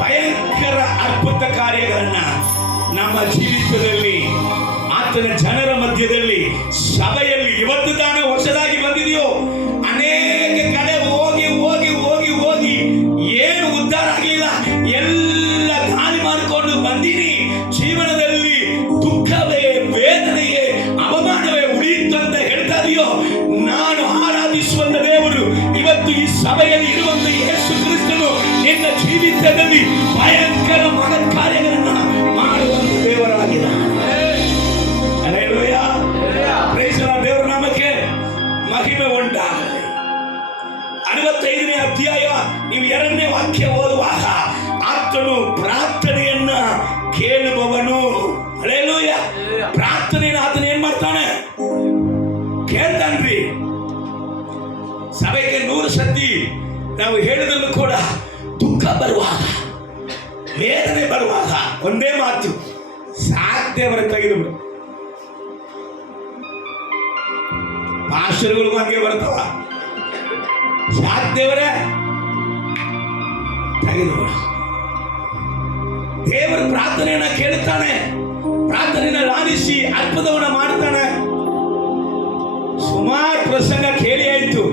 ಭಯಂಕರ ಅದ್ಭುತ ಕಾರ್ಯಗಳನ್ನ ನಮ್ಮ ಜೀವಿತದಲ್ಲಿ ಆತ ಆತನ ಜನರ ಮಧ್ಯದಲ್ಲಿ ಸಭೆಯಲ್ಲಿ ಇವತ್ತು ತಾನೇ ಹೊಸದಾಗಿ ಬಂದಿದೆಯೋ ಅನೇಕ ಕಡೆ ಹೋಗಿ ಹೋಗಿ ಹೋಗಿ ಹೋಗಿ ಏನು ಉದ್ಧಾರ ಆಗಲಿಲ್ಲ, ಎಲ್ಲ ಖಾಲಿ ಮಾಡಿಕೊಂಡು ಬಂದೀನಿ. ಜೀವನದಲ್ಲಿ ದುಃಖವೇ, ವೇದನೆಯೇ, ಅವಮಾನವೇ ಉಳಿಯಿತು ಅಂತ ಹೇಳ್ತಾ ಇದೆಯೋ, ನಾನು ಆರಾಧಿಸುವಂತ ದೇವರು ಇವತ್ತು ಈ ಸಭೆಯಲ್ಲಿ ಇರುವಂತ ಯೇಸು ಕ್ರಿಸ್ತನು ನಿನ್ನ ಜೀವಿತದಲ್ಲಿ ಭಯಂಕರ ಮಹತ್ ಕಾರ್ಯಗಳನ್ನ ಮಾಡುವಂತ ದೇವರಾಗಿದ್ದಾನೆ. ಹಲ್ಲೆಲೂಯಾ. Praise the Lord. ದೇವರ ನಾಮಕ್ಕೆ ಮಹಿಮೆ ಉಂಟಾಗಲಿ. 65ನೇ ಅಧ್ಯಾಯ ನೀವು 2ನೇ ವಾಕ್ಯ ಓದುವಾಗ ಆತನು ಪ್ರಾರ್ಥನೆಯನ್ನ ಕೇಳುವವನು. ಹಲ್ಲೆಲೂಯಾ. ಪ್ರಾರ್ಥನೆಯನ್ನು ಆತನು ಏನ್ ಮಾಡ್ತಾನೆ? ಕೇಳ್ತಾನ್ರಿ. ಸಭೆಗೆ 100 ಸತಿ ನಾವು ಹೇಳಿದ್ರು ಕೂಡ ದುಃಖ ಬರುವಾಗ, ವೇದನೆ ಬರುವಾಗ ಒಂದೇ ಮಾತು, ಸಾಧ್ಯವರ ತೆಗೆದುಬಿಡು. ಮಾಸ್ಟರ್ಗಳಿಗೂ ಹಂಗೆ ಬರ್ತಾವ, ಸಾಧ್ಯವರೇ ತೆಗೆದುಬಿಡು. ದೇವರ ಪ್ರಾರ್ಥನೆಯನ್ನ ಕೇಳುತ್ತಾನೆ, ಪ್ರಾರ್ಥನೆಯನ್ನ ಲಾಲಿಸಿ ಅದ್ಭುತವನ್ನ ಮಾಡ್ತಾನೆ. ಸುಮಾರು ಪ್ರಸಂಗ ಕೇಳಿ ಆಯ್ತು,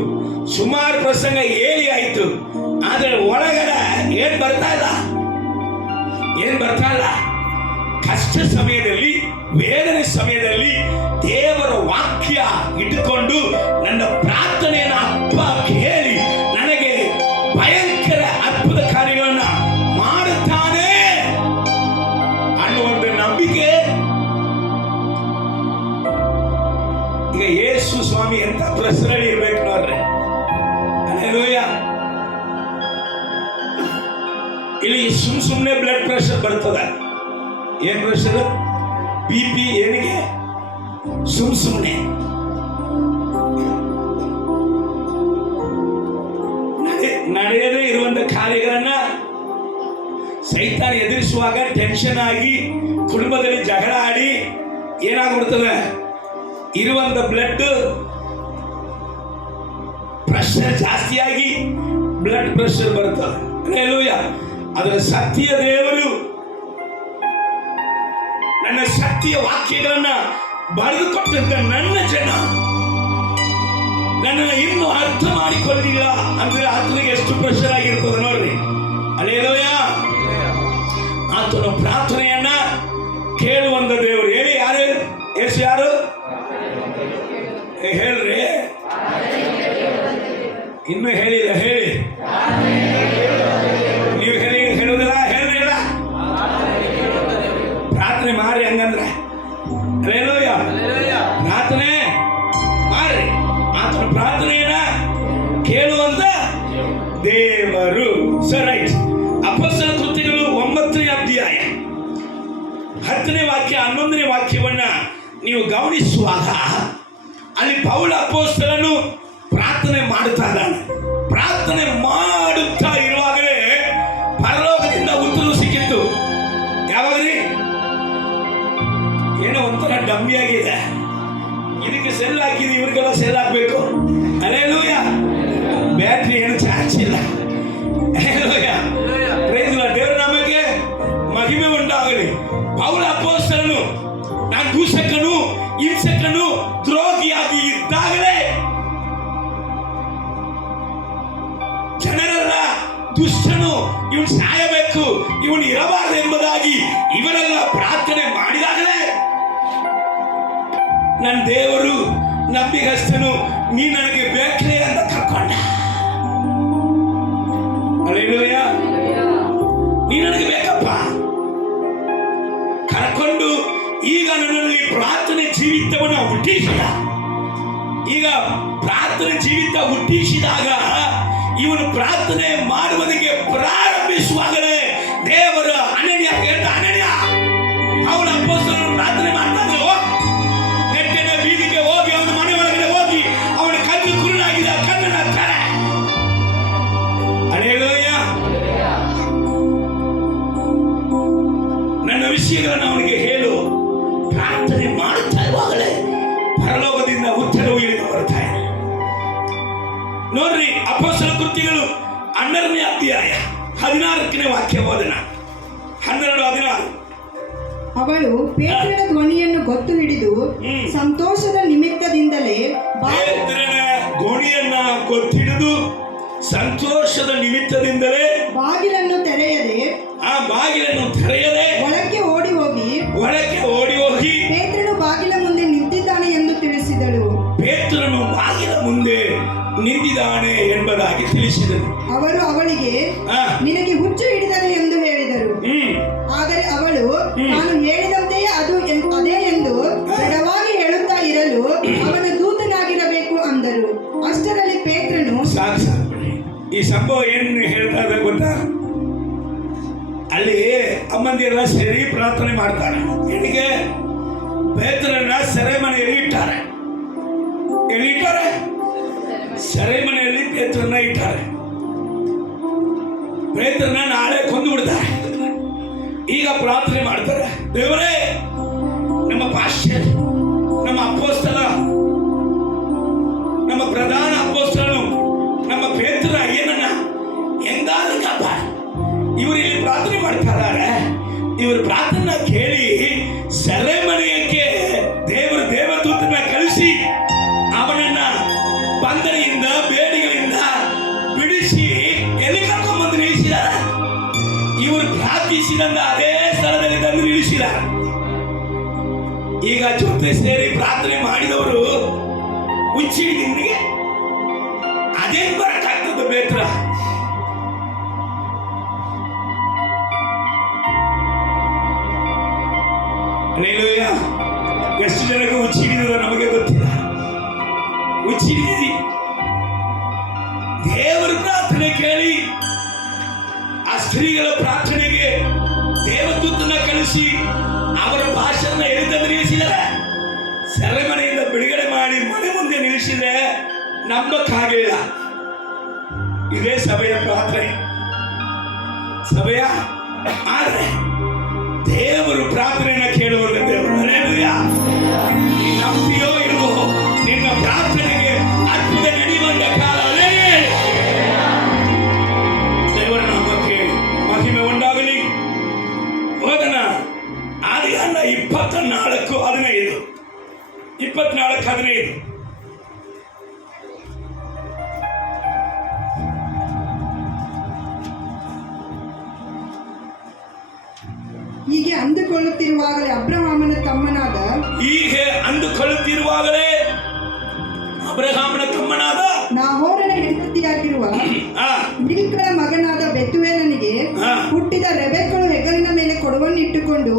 ಸುಮಾರು ಪ್ರಸಂಗ ಹೇಳಿ ಆಯ್ತು, ಆದ್ರೆ ಒಳಗಡೆ ಏನ್ ಬರ್ತಾ ಇಲ್ಲ. ಕಷ್ಟ ಸಮಯದಲ್ಲಿ, ವೇದನೆ ಸಮಯದಲ್ಲಿ ದೇವರ ವಾಕ್ಯ ಇಟ್ಟುಕೊಂಡು ನನ್ನ ಪ್ರಾರ್ಥನೆಯನ್ನು ಅಪ್ಪ ಕೇಳಿ ನನಗೆ ಭಯಂಕರ ಅದ್ಭುತ ಕಾರ್ಯಗಳನ್ನ ಮಾಡುತ್ತಾನೆ ಅನ್ನುವಂತ ನಂಬಿಕೆ. ಈಗ ಯೇಸು ಸ್ವಾಮಿ ಎಂತ ಪ್ರಸರಣೆ ಇರ್ಬೇಕು ನೋಡ್ರಿ. ಹಲ್ಲೆಲೂಯಾ. ಇಲ್ಲಿ ಸುಮ್ಮನೆ ಬ್ಲಡ್ ಪ್ರೆಷರ್ ಬರ್ತದ. ಏನ್ ಪ್ರೆಷರ್? BP. ಏನಿಗೆ? ಸುಮ್ಮನೆ ನಡೆಯದೇ ಇರುವಂತ ಕಾರ್ಯಗಳನ್ನ ಸೈತಾನ ಎದುರಿಸುವಾಗ ಟೆನ್ಷನ್ ಆಗಿ ಕುಟುಂಬದಲ್ಲಿ ಜಗಳ ಆಡಿ ಏನಾಗ್ಬಿಡ್ತದೆ, ಇರುವಂತ ಬ್ಲಡ್ ಪ್ರೆಷರ್ ಜಾಸ್ತಿಯಾಗಿ ಬ್ಲಡ್ ಪ್ರೆಷರ್ ಬರ್ತದೆ. ಹಲ್ಲೆಲೂಯಾ. ಅದರ ಸತ್ಯ ದೇವರು ನನ್ನ ಸತ್ಯ ವಾಕ್ಯಗಳನ್ನ ಬರೆದುಕೊಟ್ಟಂತ ನನ್ನ ಜನ ನನ್ನನ್ನು ಇನ್ನೂ ಅರ್ಥ ಮಾಡಿಕೊಳ್ಳಲಿಲ್ಲ ಅಂದ್ರೆ ಆತನಿಗೆ ಎಷ್ಟು ಪ್ರೆಷರ್ ಆಗಿರ್ತದೆ ನೋಡ್ರಿ. ಹಲ್ಲೆಲೂಯಾ. ಆತನ ಪ್ರಾರ್ಥನೆಯನ್ನ ಕೇಳುವಂತ ದೇವರು. ಹೇಳಿ, ಯಾರು? ಯೇಸು ಯಾರು ಹೇಳ್ರಿ? ಇನ್ನು ಹೇಳಿಲ್ಲ, ಹೇಳಿ. ನೀವು ಹೇಳುವುದಿಲ್ಲ, ಹೇಳಿಲ್ಲ. ಪ್ರಾರ್ಥನೆ ಮಾಡ್ರಿ ಹಂಗಂದ್ರೆ. ಹಲ್ಲೆಲೂಯಾ. ಪ್ರಾರ್ಥನೆ ಮಾಡ್ರಿ. ಆತನ ಪ್ರಾರ್ಥನೆಯನ್ನ ಕೇಳುವಂತ ದೇವರು. ರೈಟ್. ಅಪೊಸ್ತಲರ ಕೃತ್ಯಗಳು 9ನೇ ಅಧ್ಯಾಯ 10ನೇ ವಾಕ್ಯ 11ನೇ ವಾಕ್ಯವನ್ನ ನೀವು ಗಮನಿಸುವಾಗ ಅಲ್ಲಿ ಪೌಲ ಅಪೊಸ್ತಲನು ಪ್ರಾರ್ಥನೆ ಮಾಡುತ್ತಾ ಇದ್ದಾನೆ. ಪ್ರಾರ್ಥನೆ ಮಾಡುತ್ತಾ ಇರುವಾಗಲೇ ಪರಲೋಕದಿಂದ ಉತ್ತರ ಸಿಕ್ಕಿತ್ತು. ಯಾವಾಗ್ರಿ? ಏನೋ ಒಂಥರ ಡಮ್ಮಿ ಆಗಿದೆ, ಇದಕ್ಕೆ ಸೆಲ್ ಹಾಕಿದ್ದು ಇವ್ರಿಗೆಲ್ಲ ಸೆಲ್ ಹಾಕ್ಬೇಕು. ಹಲ್ಲೆಲೂಯಾ. ಬ್ಯಾಟ್ರಿ ಏನು ಚಾರ್ಜ್ ಇಲ್ಲ. ಹಲ್ಲೆಲೂಯಾ. Praise the Lord. ದೇವರ ನಾಮಕ್ಕೆ ಮಹಿಮೆ ಉಂಟಾಗಲಿ. ಪೌಲ ಅಪೊಸ್ತಲನು ನಾನು ದೂಷಕನು, ಹಿಂಸಕನು, ದ್ರೋಹಿಯಾಗಿ ಇದ್ದಾಗಲೇ ಜನರೆಲ್ಲ ದುಷ್ಟನು, ಇವನು ಸಾಯಬೇಕು, ಇವನು ಇರಬಾರದು ಎಂಬುದಾಗಿ ಇವರೆಲ್ಲ ಪ್ರಾರ್ಥನೆ ಮಾಡಿದಾಗಲೇ ನನ್ನ ದೇವರು ನಂಬಿಗಸ್ತನು, ನೀ ನನಗೆ ಬೇಕೇ ಅಂತ ಕರ್ಕೊಂಡ. ಹಲ್ಲೆಲೂಯಾ. ನೀ ನನಗೆ ಬೇಕಪ್ಪ ಕರ್ಕೊಂಡು ಈಗ ನನ್ನಲ್ಲಿ ಪ್ರಾರ್ಥನೆ ಜೀವಿತವನ್ನು ಹುಟ್ಟಿಸಿದ. ಈಗ ಪ್ರಾರ್ಥನೆ ಜೀವಿತ ಹುಟ್ಟಿಸಿದಾಗ ಇವನು ಪ್ರಾರ್ಥನೆ ಮಾಡುವುದಕ್ಕೆ ಪ್ರಾರಂಭಿಸುವಾಗಲೇ ದೇವರು ಅನನ್ಯ ಹೇಳ್ತಾ, ಅನನ್ಯ ಅವನ ಅಪೊಸ್ತಲರು ಪ್ರಾರ್ಥನೆ ಮಾಡ್ತಾ ಇದ್ರು. ನೆಟ್ಟನೆ ಬೀದಿಗೆ ಹೋಗಿ ಅವನ ಮನೆ ಒಳಗಡೆ ಹೋಗಿ ಅವನ ಕಣ್ಣು ಕುರುಡಾಗಿದೆ, ಕಣ್ಣನ್ನ ತರ. ಹಲ್ಲೆಲೂಯಾ. ನನ್ನ ವಿಷಯಗಳನ್ನು ಅವನಿಗೆ ಹೇಳು. ಪ್ರಾರ್ಥನೆ ಮಾಡುತ್ತಾ ಇರುವಾಗಲೇ ಪರಲೋಕದಿಂದ ಉತ್ತರವು ಇಳಿದು ಬರ್ತಾ ಇದೆ. ನೋಡ್ರಿ, ಅಪೊಸ್ತಲರ ಕೃತ್ಯಗಳು 12ನೇ ಅಧ್ಯಾಯ 14ನೇ ವಾಕ್ಯ ಓದೋಣ. 12:16. ಅವಳು ಪೇತ್ರನ ಧ್ವನಿಯನ್ನು ಗೊತ್ತು ಹಿಡಿದು ಸಂತೋಷದ ನಿಮಿತ್ತದಿಂದಲೇ ಪೇತ್ರನ ಗೋಣಿಯನ್ನ ಗೊತ್ತಿಡಿದು ಸಂತೋಷದ ನಿಮಿತ್ತದಿಂದಲೇ ಬಾಗಿಲನ್ನು ತೆರೆಯದೆ ಆ ಬಾಗಿಲನ್ನು ತೆರೆಯದೆ ಒಳಕ್ಕೆ ಓಡಿ ಹೋಗಿ ಪೇತ್ರನು ಬಾಗಿಲ ಮುಂದೆ ನಿಂತಿದ್ದಾನೆ ಎಂದು ತಿಳಿಸಿದಳು. ಪೇತ್ರನು ಬಾಗಿಲ ಮುಂದೆ ನಿಂತಿದ್ದಾನೆ ಎಂಬುದಾಗಿ ತಿಳಿಸಿದನು. ಅವರು ಅವಳಿಗೆ ನಿನಗೆ ಹುಚ್ಚು ಹಿಡಿದರೆ ಎಂದು ಹೇಳಿದರು. ಆದರೆ ಅವಳು ನಾನು ಹೇಳಿದಂತೆಯೇ ಅದೇ ಎಂದು ದೃಢವಾಗಿ ಹೇಳುತ್ತಾ ಇರಲು ಅವನ ದೂತನಾಗಿರಬೇಕು ಅಂದರು. ಅಷ್ಟರಲ್ಲಿ ಪೇತ್ರನು ಸಾಕು ಈ ಸಂಭವ ಏನು ಹೇಳ್ತಾ ಇದೆ ಗೊತ್ತಾ? ಅಲ್ಲಿ ಅಮ್ಮಂದಿರೆಲ್ಲ ಸೇರಿ ಪ್ರಾರ್ಥನೆ ಮಾಡ್ತಾರೆ. ಎಲ್ಲಿಗೆ? ಪೇತ್ರನ ಸೆರೆಮನೆಯಲ್ಲಿ ಇಟ್ಟಾರೆ. ಎಲ್ಲಿಟ್ಟಾರೆ? ಸೆರೆಮನೆಯಲ್ಲಿ ಪೇತ್ರನ ಇಟ್ಟಾರೆ. ಪೇತ್ರನ ನಾಳೆ ಕೊಂದು ಬಿಡ್ತಾರೆ. ಈಗ ಪ್ರಾರ್ಥನೆ ಮಾಡ್ತಾರೆ, ದೇವರೇ ನಮ್ಮ ಪಾಸ್ಟರ್, ನಮ್ಮ ಅಪೊಸ್ತಲ, ನಮ್ಮ ಪ್ರಧಾನ ಅಪೊಸ್ತಲನು, ನಮ್ಮ ಪೇತ್ರ ಅಯ್ಯನನ್ನ ಹೆಂಗಾದ್ರೂ ಕಾಪಾಡಿ. ಇವರು ಇಲ್ಲಿ ಪ್ರಾರ್ಥನೆ ಮಾಡ್ತಾರೆ. ಇವರು ಪ್ರಾರ್ಥನೆ ಕೇಳಿ ಸೆರೆಮನೆಯಕ್ಕೆ ದೇವದೂತನ ಕಳಿಸಿ ಅವನನ್ನ ಬಂಧನೆಯಿಂದ ಬೇಡಿಗಳಿಂದ ಬಿಡಿಸಿ ಎಲ್ಲಿ ಕರ್ಕೊಂಡ್ಬಂದು ನಿಲ್ಲಿಸಿದ್ದಾರೆ. ಇವರು ಪ್ರಾರ್ಥಿಸಿದಂತ ಅದೇ ಸ್ಥಳದಲ್ಲಿ ತಂದು ನಿಲ್ಲಿಸಿದ್ದಾರೆ. ಈಗ ಜೊತೆ ಸೇರಿ ಪ್ರಾರ್ಥನೆ ಮಾಡಿದವರು ಹುಚ್ಚಿಡಿದ ನಿಮಗೆ ಅದೇನ್ ಬರಕ್ಕಾಗ್ತದೆ? ಪೇತ್ರ ಎಷ್ಟು ಜನಕ್ಕೆ ಹುಚ್ಚಿಡಿದ ನಮಗೆ ಗೊತ್ತಿಲ್ಲ. ಹುಚ್ಚಿಡಿದಿ ದೇವರ ಪ್ರಾರ್ಥನೆ ಕೇಳಿ ಆ ಸ್ತ್ರೀಗಳ ಪ್ರಾರ್ಥನೆಗೆ ದೇವದೂತನ ಕಳಿಸಿ ಅವರ ಭಾಷೆಯನ್ನು ಎಲ್ಲಿ ನಿಲ್ಲಿಸಿದರೆ ಸೆರೆಮನೆಯಿಂದ ಬಿಡುಗಡೆ ಮಾಡಿ ಮನೆ ಮುಂದೆ ನಿಲ್ಲಿಸಿದ್ರೆ ನಂಬಕ್ಕಾಗಲಿಲ್ಲ. ಇದೇ ಸಭೆಯ ಪ್ರಾರ್ಥನೆ. ಸಭೆಯ ಆದರೆ ದೇವರು ಪ್ರಾರ್ಥನೆಯನ್ನು ಕೇಳುವಂತ ದೇವರು. ಹಲ್ಲೆಲೂಯಾ. ನೀ ನಂಬಿಯೋ ಇಲ್ವೋ ನಿನ್ನ ಪ್ರಾರ್ಥನೆಗೆ ಅದ್ಭುತ ನಡೆಯುವಂತ ಕಾಲವೇ. ದೇವರ ನಾಮಕ್ಕೆ ಮಹಿಮೆ ಉಂಟಾಗಲಿ. ಹೋದನ ಆದಿಕಾಂಡ 24:15 24:15 ಹೀಗೆ ಅಂದುಕೊಳ್ಳುತ್ತಿರುವಾಗಲೇ ಅಬ್ರಹಾಮನ ತಮ್ಮನಾದ ನಾಹೋರನ ಹೆಂಡತಿಯಾಗಿರುವ ಮಿಲ್ಕಳ ಮಗನಾದ ಬೆತುವೇಲನಿಗೆ ಹುಟ್ಟಿದ ರೆಬೆಕ್ಕಳು ಹೆಗಲಿನ ಮೇಲೆ ಕೊಡವನ್ನಿಟ್ಟುಕೊಂಡು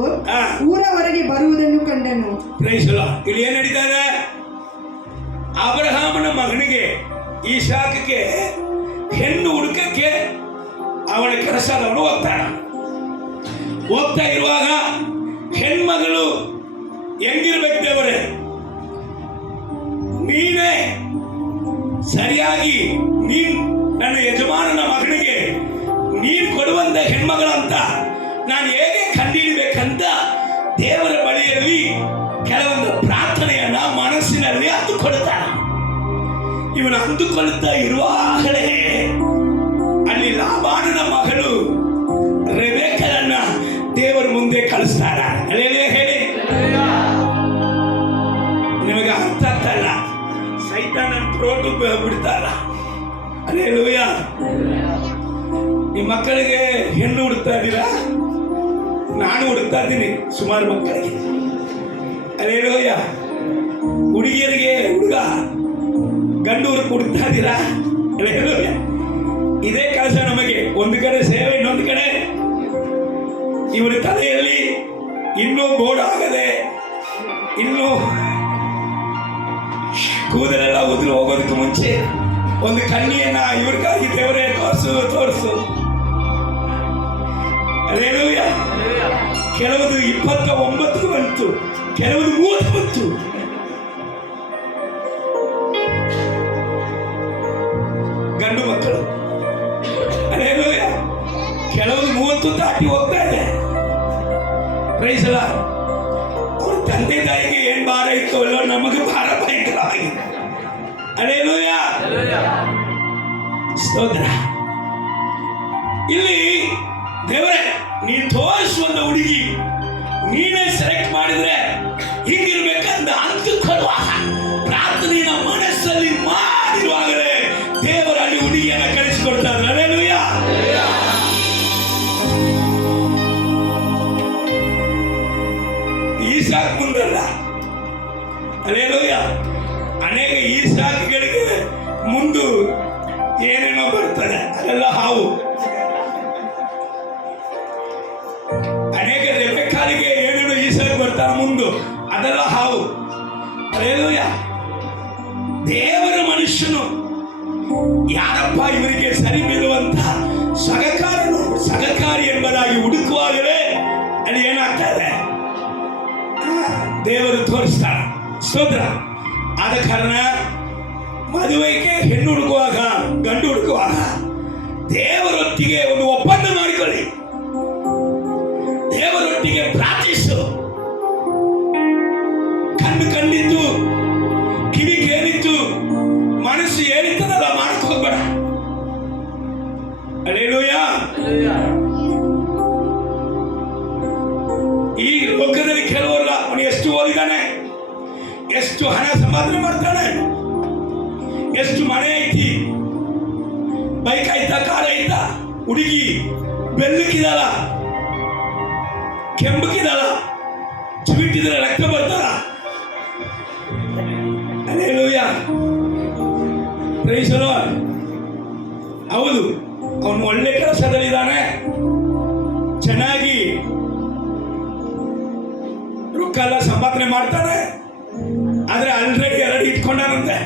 ಊರ ಹೊರಗೆ ಬರುವುದನ್ನು ಕಂಡನು. ಇಲ್ಲಿ ಏನ್ ನಡೀತಾರೆ? ಅಬ್ರಹಾಮನ ಮಗನಿಗೆ ಈಸಾಕಕ್ಕೆ ಹೆಣ್ಣು ಹುಡುಕಕ್ಕೆ ಅವನ ಕೆಲಸದವನು ಹೋಗ್ತಾ ಇರುವಾಗ ಹೆಣ್ಮಗಳು ಹೆಂಗಿರ್ಬೇಕು ದೇವರೇ? ನೀನೇ ಸರಿಯಾಗಿ ನನ್ನ ಯಜಮಾನನ ಮಗನಿಗೆ ನೀನು ಕೊಡುವಂತ ಹೆಣ್ಮಗಳಂತ ನಾನು ಹೇಗೆ ಕಂಡುಹಿಡಿಬೇಕಂತ ದೇವರ ಬಳಿಯಲ್ಲಿ ಕೆಲವೊಂದು ಪ್ರಾರ್ಥನೆಯನ್ನ ಮನಸ್ಸಿನಲ್ಲಿ ಅಂದುಕೊಳ್ಳುತ್ತಾನೆ. ಇವನು ಅಂದುಕೊಳ್ಳುತ್ತಾ ಇರುವಾಗಲೇ ಅಲ್ಲಿ ಲಾಬಾನನ ಮಗಳು ರೆಬೆಕ್ಕಳನ್ನ ದೇವರ ಮುಂದೆ ಕಳಿಸ್ತಾರ. ಅಲ್ಲೇಲೇ ಹೇಳಿ, ನಿಮಗೆ ಅರ್ಥ ಆಗ್ತಲ್ಲ. ಸೈತಾನ ಪ್ರೋಟು ಬಿಡ್ತಾರ. ಅಲ್ಲೇಲೂಯಾ. ನಿಮ್ಮ ಮಕ್ಕಳಿಗೆ ಹೆಣ್ಣು ಹುಡುಕ್ತಾ ಇದ್ದೀರಾ? ನಾನು ಹುಡುಕ್ತಾ ಇದ್ದೀನಿ ಸುಮಾರು ಮಕ್ಕಳಿಗೆ. ಅಲ್ಲೇಲೂಯಾ. ಹುಡುಗಿಯರಿಗೆ ಹುಡುಗ ಗಂಡು ಹುಡುಕ್ತಾ ಇದ್ದೀರಾ? ಅಲ್ಲೇಲೂಯಾ. ಇದೇ ಕೆಲಸ ನಮಗೆ. ಒಂದು ಕಡೆ ಸೇವೆ, ಇನ್ನೊಂದು ಕಡೆ ಇವರ ತಲೆಯಲ್ಲಿ ಇನ್ನೂ ಬೋರ್ಡ್ ಆಗದೆ, ಇನ್ನೂ ಕೂದಲೆಲ್ಲ ಉದುರು ಹೋಗೋದಕ್ಕೆ ಮುಂಚೆ ಒಂದು ಕಣ್ಣಿಯನ್ನ ಇವ್ರಿಗಾಗಿ ದೇವರೇ ತೋರಿಸು. ಅಲ್ಲೇಲೂಯಾ. ಕೆಲವುದು 29 ಬಂತು, ಕೆಲವುದು 30 ಬಂತು. ಗಂಡು ಮಕ್ಕಳು. ಅಲ್ಲೇಲೂಯಾ. ಕೆಲವರು 30 ದಾಟಿ ಹೋಗ್ತಾ ಇದೆ. ಪ್ರೈಸ್ ಅಲ್ಲ. ಅವ್ರ ತಂದೆ ತಾಯಿಗೆ ಏನ್ ಭಾರ ಇತ್ತು ಅಲ್ಲೋ ನಮಗೆ ಭಾರ ಭಯಂಕರವಾಗಿದೆ. ಅಲ್ಲೇಲೂಯಾ. ಸ್ತೋತ್ರ. ಇಲ್ಲಿ ದೇವರೇ ನೀನು ತೋರಿಸುವಂತ ಹುಡುಗಿ ನೀನೇ ಸೆಲೆಕ್ಟ್ ಮಾಡಿದ್ರೆ ಹಿಂಗಿರ್ಬೇಕಂತ ಅಂದುಕೊಳ್ಳುವಾಗ ಪ್ರಾರ್ಥನೆಯ ಮನಸ್ಸಲ್ಲಿ ಮಾಡಿರುವಾಗಲೇ ದೇವರ ಅಲ್ಲಿ ಹುಡುಗಿಯನ್ನ ಕಳಿಸಿಕೊಡ್ತಾರೆ. ಹಲ್ಲೆಲೂಯಾ. ಈಸಾಕ್ ಮುಂದಲ್ಲ. ಹಲ್ಲೆಲೂಯಾ. ಅನೇಕ ಈಸಾಕ್ಗಳಿಗೆ ಮುಂದು ಏನೇನೋ ಬರ್ತದೆ, ಅದೆಲ್ಲ ಹಾವು. ಅನೇಕ ರೆಬೆಕ್ಕಾಳಿಗೆ ಏನೇನೋ ಈಸಾಕ್ ಬರ್ತಾನೆ ಮುಂದು, ಅದೆಲ್ಲ ಹಾವು. ಹಲ್ಲೆಲೂಯಾ. ದೇವರ ಮನುಷ್ಯನು ಯಾರಪ್ಪ ಇವರಿಗೆ ಸರಿ ಬೀಳುವಂತ ಸಹಕಾರಿ ಎಂಬುದಾಗಿ ಹುಡುಕುವಾಗಲೇ ಅಲ್ಲಿ ಏನಾಗ್ತದೆ, ದೇವರು ತೋರಿಸ್ತಾನೆ. ಸ್ತೋತ್ರ. ಆದ ಕಾರಣ ಮದುವೆಗೆ ಹೆಣ್ಣು ಹುಡುಕುವಾಗ, ಗಂಡು ಹುಡುಕುವಾಗ ದೇವರೊಟ್ಟಿಗೆ ಒಂದು ಒಪ್ಪಂದ ಮಾಡಿಕೊಳ್ಳಿ. ದೇವರೊಟ್ಟಿಗೆ ಪ್ರಾರ್ಥಿಸು. ಕಣ್ಣು ಕಂಡಿದ್ದು, ಕಿವಿ ಕೇಳಿದ್ದು, ಮನಸ್ಸು ಹೇಳಿದ್ದಲ್ಲ ಮಾಡ್ಕೋಬೇಡ. ಹಲ್ಲೆಲೂಯಾ. ಈ ಲೋಕದಲ್ಲಿ ಕೆಲವಲ್ಲ, ಅವನು ಎಷ್ಟು ಓದಿದಾನೆ, ಎಷ್ಟು ಹಣ ಸಂಪಾದನೆ ಮಾಡ್ತಾನೆ, ಎಷ್ಟು ಮನೆ ಐತಿ, ಬೈಕ್ ಐತಾ, ಕಾರ್ ಐತಾ, ಹುಡುಗಿ ಬೆಲ್ಲಕ್ಕಿದಲ್ಲ, ಕೆಂಪಕ್ಕಿದಲ್ಲ, ಚಿವಿಟ್ಟಿದ್ರೆ ರಕ್ತ ಬರ್ತಾರ. ಹಲ್ಲೆಲೂಯಾ. Praise the Lord. ಹೌದು, ಅವನು ಒಳ್ಳೆ ಕೆಲಸದಲ್ಲಿದ್ದಾನೆ, ಚೆನ್ನಾಗಿ ರೊಕ್ಕ ಎಲ್ಲ ಸಂಪಾದನೆ ಮಾಡ್ತಾನೆ, ಆದ್ರೆ ಆಲ್ರೆಡಿ 2 ಇಟ್ಕೊಂಡಾನಂತೆ.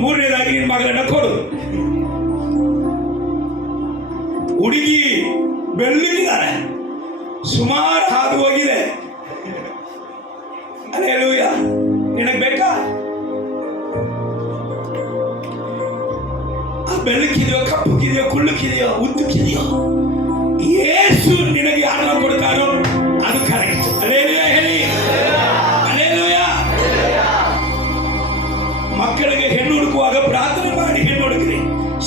3ನೇದಾಗಿ ನಿನ್ನ ಮಗಳನ್ನ ಕೊಡು. ಹುಡುಗಿ ಬೆಳ್ಳಿಗಿದ್ದಾರೆ, ಸುಮಾರು ಹಾದು ಹೋಗಿದೆ. ಹಲ್ಲೆಲೂಯಾ. ನಿನಗೆ ಬೇಕಾ? ಆ ಬೆಳ್ಳಕ್ಕಿದೆಯೋ, ಕಪ್ಪಕ್ಕಿದೆಯೋ, ಕುಳ್ಳಕ್ಕಿದೆಯೋ, ಉದ್ದಕ್ಕಿದೆಯೋ, ಯೇಸು ನಿನಗೆ ಯಾರನ್ನ ಕೊಡ್ತಾರೋ ಅದು ಕರೆಕ್ಟ್. ಹಲ್ಲೆಲೂಯಾ ಹೇಳಿ. ಹಲ್ಲೆಲೂಯಾ. ಮಕ್ಕಳಿಗೆ ಹೆಣ್ಣು ಹುಡುಕುವಾಗ ಪ್ರಾರ್ಥನೆ ಮಾಡಿ ಹೆಣ್ಣು ಹುಡುಕ್ರಿ.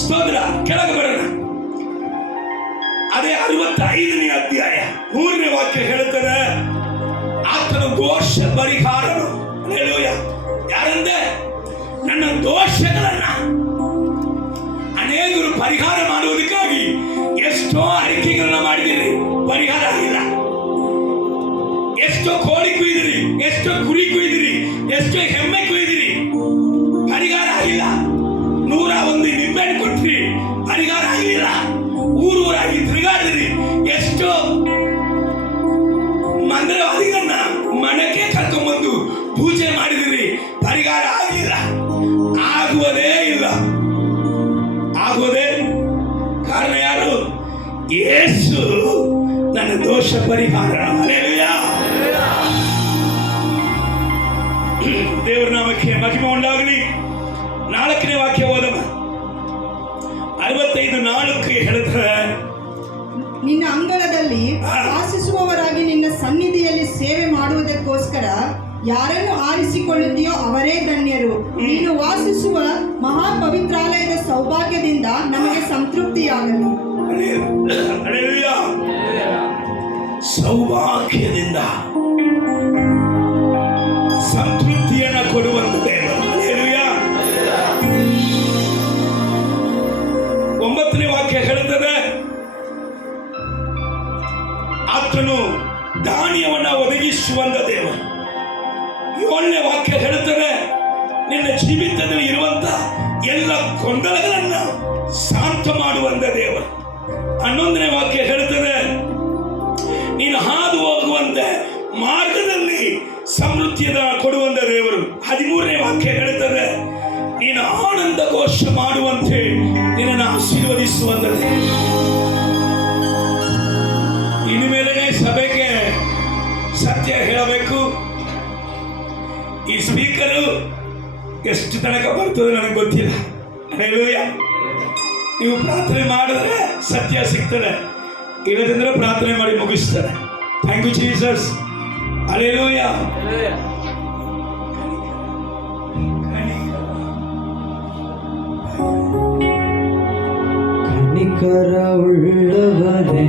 ಸ್ತೋತ್ರ. ಕೆಳಗೆ ಬರೋಣ. ಅದೇ 65ನೇ ಅಧ್ಯಾಯ 3ನೇ ವಾಕ್ಯ ಹೇಳುತ್ತದೆ, ಆತನ ದೋಷ ಪರಿಹಾರನು. ಹಲ್ಲೆಲೂಯಾ. ಯಾರಂದ್ರೆ ನನ್ನ ದೋಷಗಳನ್ನ ಅನೇಕರು ಪರಿಹಾರ ಮಾಡುವುದಕ್ಕಾಗಿ ಎಷ್ಟೋ ಅರಿಕೆಗಳನ್ನ ಮಾಡಿದಿರಿ, ಪರಿಹಾರ ಆಗಿಲ್ಲ. ಎಷ್ಟೋ ಕೋಳಿ ಕುಯ್ದಿರಿ, ಎಷ್ಟೋ ಕುರಿ ಕುಯ್ದಿರಿ, ಎಷ್ಟೋ ಎಮ್ಮೆ ಕುಯ್ದಿರಿ, ಪರಿಹಾರ ಆಗಿಲ್ಲ. 101 ನಿಂಬೆಹಣ್ಣು ಕೊಟ್ರಿ, ಪರಿಹಾರ ಆಗಿಲ್ಲ. ಊರೂರಾಗಿ ತಿರುಗಾಡಿದ್ರಿ, ಎಷ್ಟೋ ಮಂದಿರವಾದಿಗಳನ್ನ ಮನಕ್ಕೆ ಕರ್ಕೊಂಡ್ಬಂದು ಪೂಜೆ ಮಾಡಿದಿರಿ, ಪರಿಹಾರ ಆಗಿಲ್ಲ. ಆಗುವುದೇ ಇಲ್ಲ. ಆಗೋದೇ ಕಾರಣ ಯಾರು? ಯೇಸು ನನ್ನ ದೋಷ ಪರಿಹಾರ. ಹಲ್ಲೆಲೂಯಾ. ದೇವರ ನಾಮಕ್ಕೆ ಮಹಿಮೆ ಉಂಟಾಗಲಿ. 4ನೇ ವಾಕ್ಯ ಓದಮ್ಮ. 65:4 ಹೇಳುತ್ತಾರೆ, ನಿನ್ನ ಅಂಗಳದಲ್ಲಿ ವಾಸಿಸುವವರಾಗಿ ನಿನ್ನ ಸನ್ನಿಧಿಯಲ್ಲಿ ಸೇವೆ ಮಾಡುವುದಕ್ಕೋಸ್ಕರ ಯಾರನ್ನು ಆರಿಸಿಕೊಳ್ಳುತ್ತೀಯೋ ಅವರೇ ಧನ್ಯರು. ನೀನು ವಾಸಿಸುವ ಮಹಾಪವಿತ್ರಾಲಯದ ಸೌಭಾಗ್ಯದಿಂದ ನಮಗೆ ಸಂತೃಪ್ತಿಯಾಗಲಿ. ಹಲ್ಲೆಲೂಯಾ. ಸೌಭಾಗ್ಯದಿಂದ ಸಂತೃಪ್ತಿಯನ್ನು ಕೊಡುವಂತ ದೇವರು. ಹಲ್ಲೆಲೂಯಾ. 9ನೇ ವಾಕ್ಯ ಹೇಳುತ್ತದೆ, ಆತನು ಧಾನ್ಯವನ್ನ ಒದಗಿಸುವಂತ ದೇವರು. 7ನೇ ವಾಕ್ಯ ಹೇಳುತ್ತದೆ, ನಿನ್ನ ಜೀವಿತದಲ್ಲಿ ಇರುವಂತ ಎಲ್ಲ ಗೊಂದಲಗಳನ್ನ ಶಾಂತ ಮಾಡುವಂತ ದೇವರು. 11ನೇ ವಾಕ್ಯ ಹೇಳುತ್ತದೆ, ನೀನು ಹಾದು ಹೋಗುವಂತ ಮಾರ್ಗದಲ್ಲಿ ಸಮೃದ್ಧಿಯನ್ನ ಕೊಡುವಂತ ದೇವರು. 13ನೇ ವಾಕ್ಯ ಹೇಳುತ್ತದೆ, ನೀನು ಆನಂದ ಘೋಷ ಮಾಡುವಂತೆ ನಿನ್ನನ್ನು ಆಶೀರ್ವದಿಸುವಂತ ದೇವರು. ಇನ್ಮೇಲೆ ಸಭೆಗೆ ಸತ್ಯ ಹೇಳಬೇಕು. ಈ ಸ್ಪೀಕರು ಎಷ್ಟು ತನಕ ಬರ್ತದೆ ನನಗೆ ಗೊತ್ತಿಲ್ಲ. ಹಲ್ಲೆಲೂಯಾ. ನೀವು ಪ್ರಾರ್ಥನೆ ಮಾಡಿದ್ರೆ ಸತ್ಯ ಸಿಗ್ತದೆ, ಇಲ್ಲದಂದ್ರೆ ಪ್ರಾರ್ಥನೆ ಮಾಡಿ ಮುಗಿಸ್ತಾರೆ. Thank you Jesus. ಹಲ್ಲೆಲೂಯಾ. ಕನಿಕರ ಉಳ್ಳವನೇ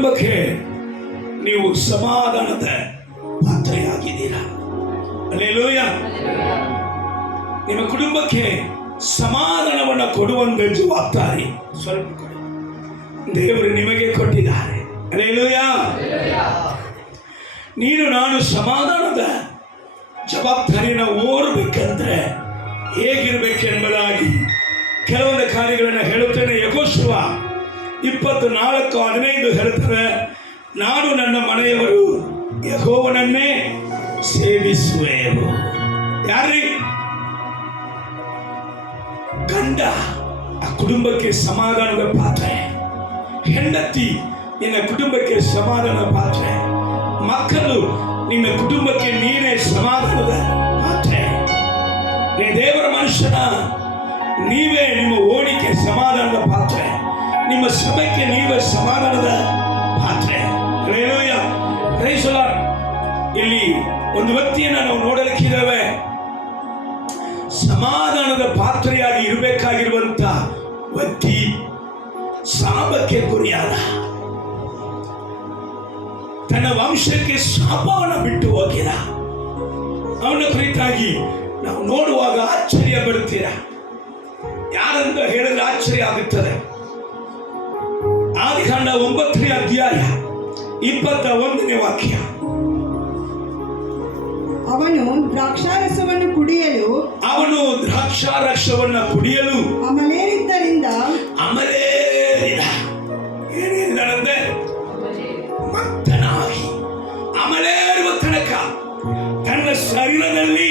ಕುಟುಂಬಕ್ಕೆ ನೀವು ಸಮಾಧಾನದ ಪಾತ್ರೆಯಾಗಿದ್ದೀರಾ. ಹಲ್ಲೆಲೂಯಾ. ನಿಮ್ಮ ಕುಟುಂಬಕ್ಕೆ ಸಮಾಧಾನವನ್ನು ಕೊಡುವಂತ ಜವಾಬ್ದಾರಿ ಸ್ವಲ್ಪ ಕೊಡಿ, ದೇವರು ನಿಮಗೆ ಕೊಟ್ಟಿದ್ದಾರೆ. ಹಲ್ಲೆಲೂಯಾ. ನೀನು ನಾನು ಸಮಾಧಾನದ ಜವಾಬ್ದಾರಿಯನ್ನು ಓರಬೇಕಂದ್ರೆ ಹೇಗಿರಬೇಕೆಂಬುದಾಗಿ ಕೆಲವೊಂದು ಕಾರ್ಯಗಳನ್ನು ಹೇಳುತ್ತೇನೆ. ಯೆಹೋಶುವ 24:15 ಹೇಳ್ತಾರೆ, ನಾನು ನನ್ನ ಮನೆಯವರು ಯೆಹೋವನನ್ನೇ ಸೇವಿಸುವೆವು. ಯಾರ್ರೀ? ಗಂಡ ಆ ಕುಟುಂಬಕ್ಕೆ ಸಮಾಧಾನದ ಪಾತ್ರೆ, ಹೆಂಡತಿ ನಿನ್ನ ಕುಟುಂಬಕ್ಕೆ ಸಮಾಧಾನದ ಪಾತ್ರೆ, ಮಕ್ಕಳು ನಿನ್ನ ಕುಟುಂಬಕ್ಕೆ ನೀನೇ ಸಮಾಧಾನದ ಪಾತ್ರೆ. ನೀ ದೇವರ ಮನುಷ್ಯನ, ನೀವೇ ನಿಮ್ಮ ಓಣಿಗೆ ಸಮಾಧಾನದ ಪಾತ್ರೆ, ನಿಮ್ಮ ಸಭೆಗೆ ನೀವೇ ಸಮಾಧಾನದ ಪಾತ್ರೆ. ಹಲ್ಲೆಲೂಯಾ. Praise the Lord. ಇಲ್ಲಿ ಒಂದು ವ್ಯಕ್ತಿಯನ್ನು ನಾವು ನೋಡಲಿಕ್ಕಿದ್ದೇವೆ. ಸಮಾಧಾನದ ಪಾತ್ರೆಯಾಗಿ ಇರಬೇಕಾಗಿರುವಂತ ವ್ಯಕ್ತಿ ಶಾಪಕ್ಕೆ ಗುರಿಯಾದ, ತನ್ನ ವಂಶಕ್ಕೆ ಶಾಪವನ್ನು ಬಿಟ್ಟು ಹೋಗಿದ. ಅವನ ಕುರಿತಾಗಿ ನಾವು ನೋಡುವಾಗ ಆಶ್ಚರ್ಯ ಬರುತ್ತೀರಾ? ಯಾರಂತ ಹೇಳಿದ್ರೆ ಆಶ್ಚರ್ಯ ಆಗುತ್ತದೆ. ಆದಿಕಾಂಡ 9ನೇ ಅಧ್ಯಾಯ 21ನೇ ವಾಕ್ಯ. ಅವನು ದ್ರಾಕ್ಷಾರಸವನ್ನು ಕುಡಿಯಲು ಅಮಲೇರಿದ್ದರಿಂದ ಏನಿದ್ದಾನಂತೆ? ಮತ್ತನಾಗಿ ಅಮಲೇರುವ ತನಕ ತನ್ನ ಶರೀರದಲ್ಲಿ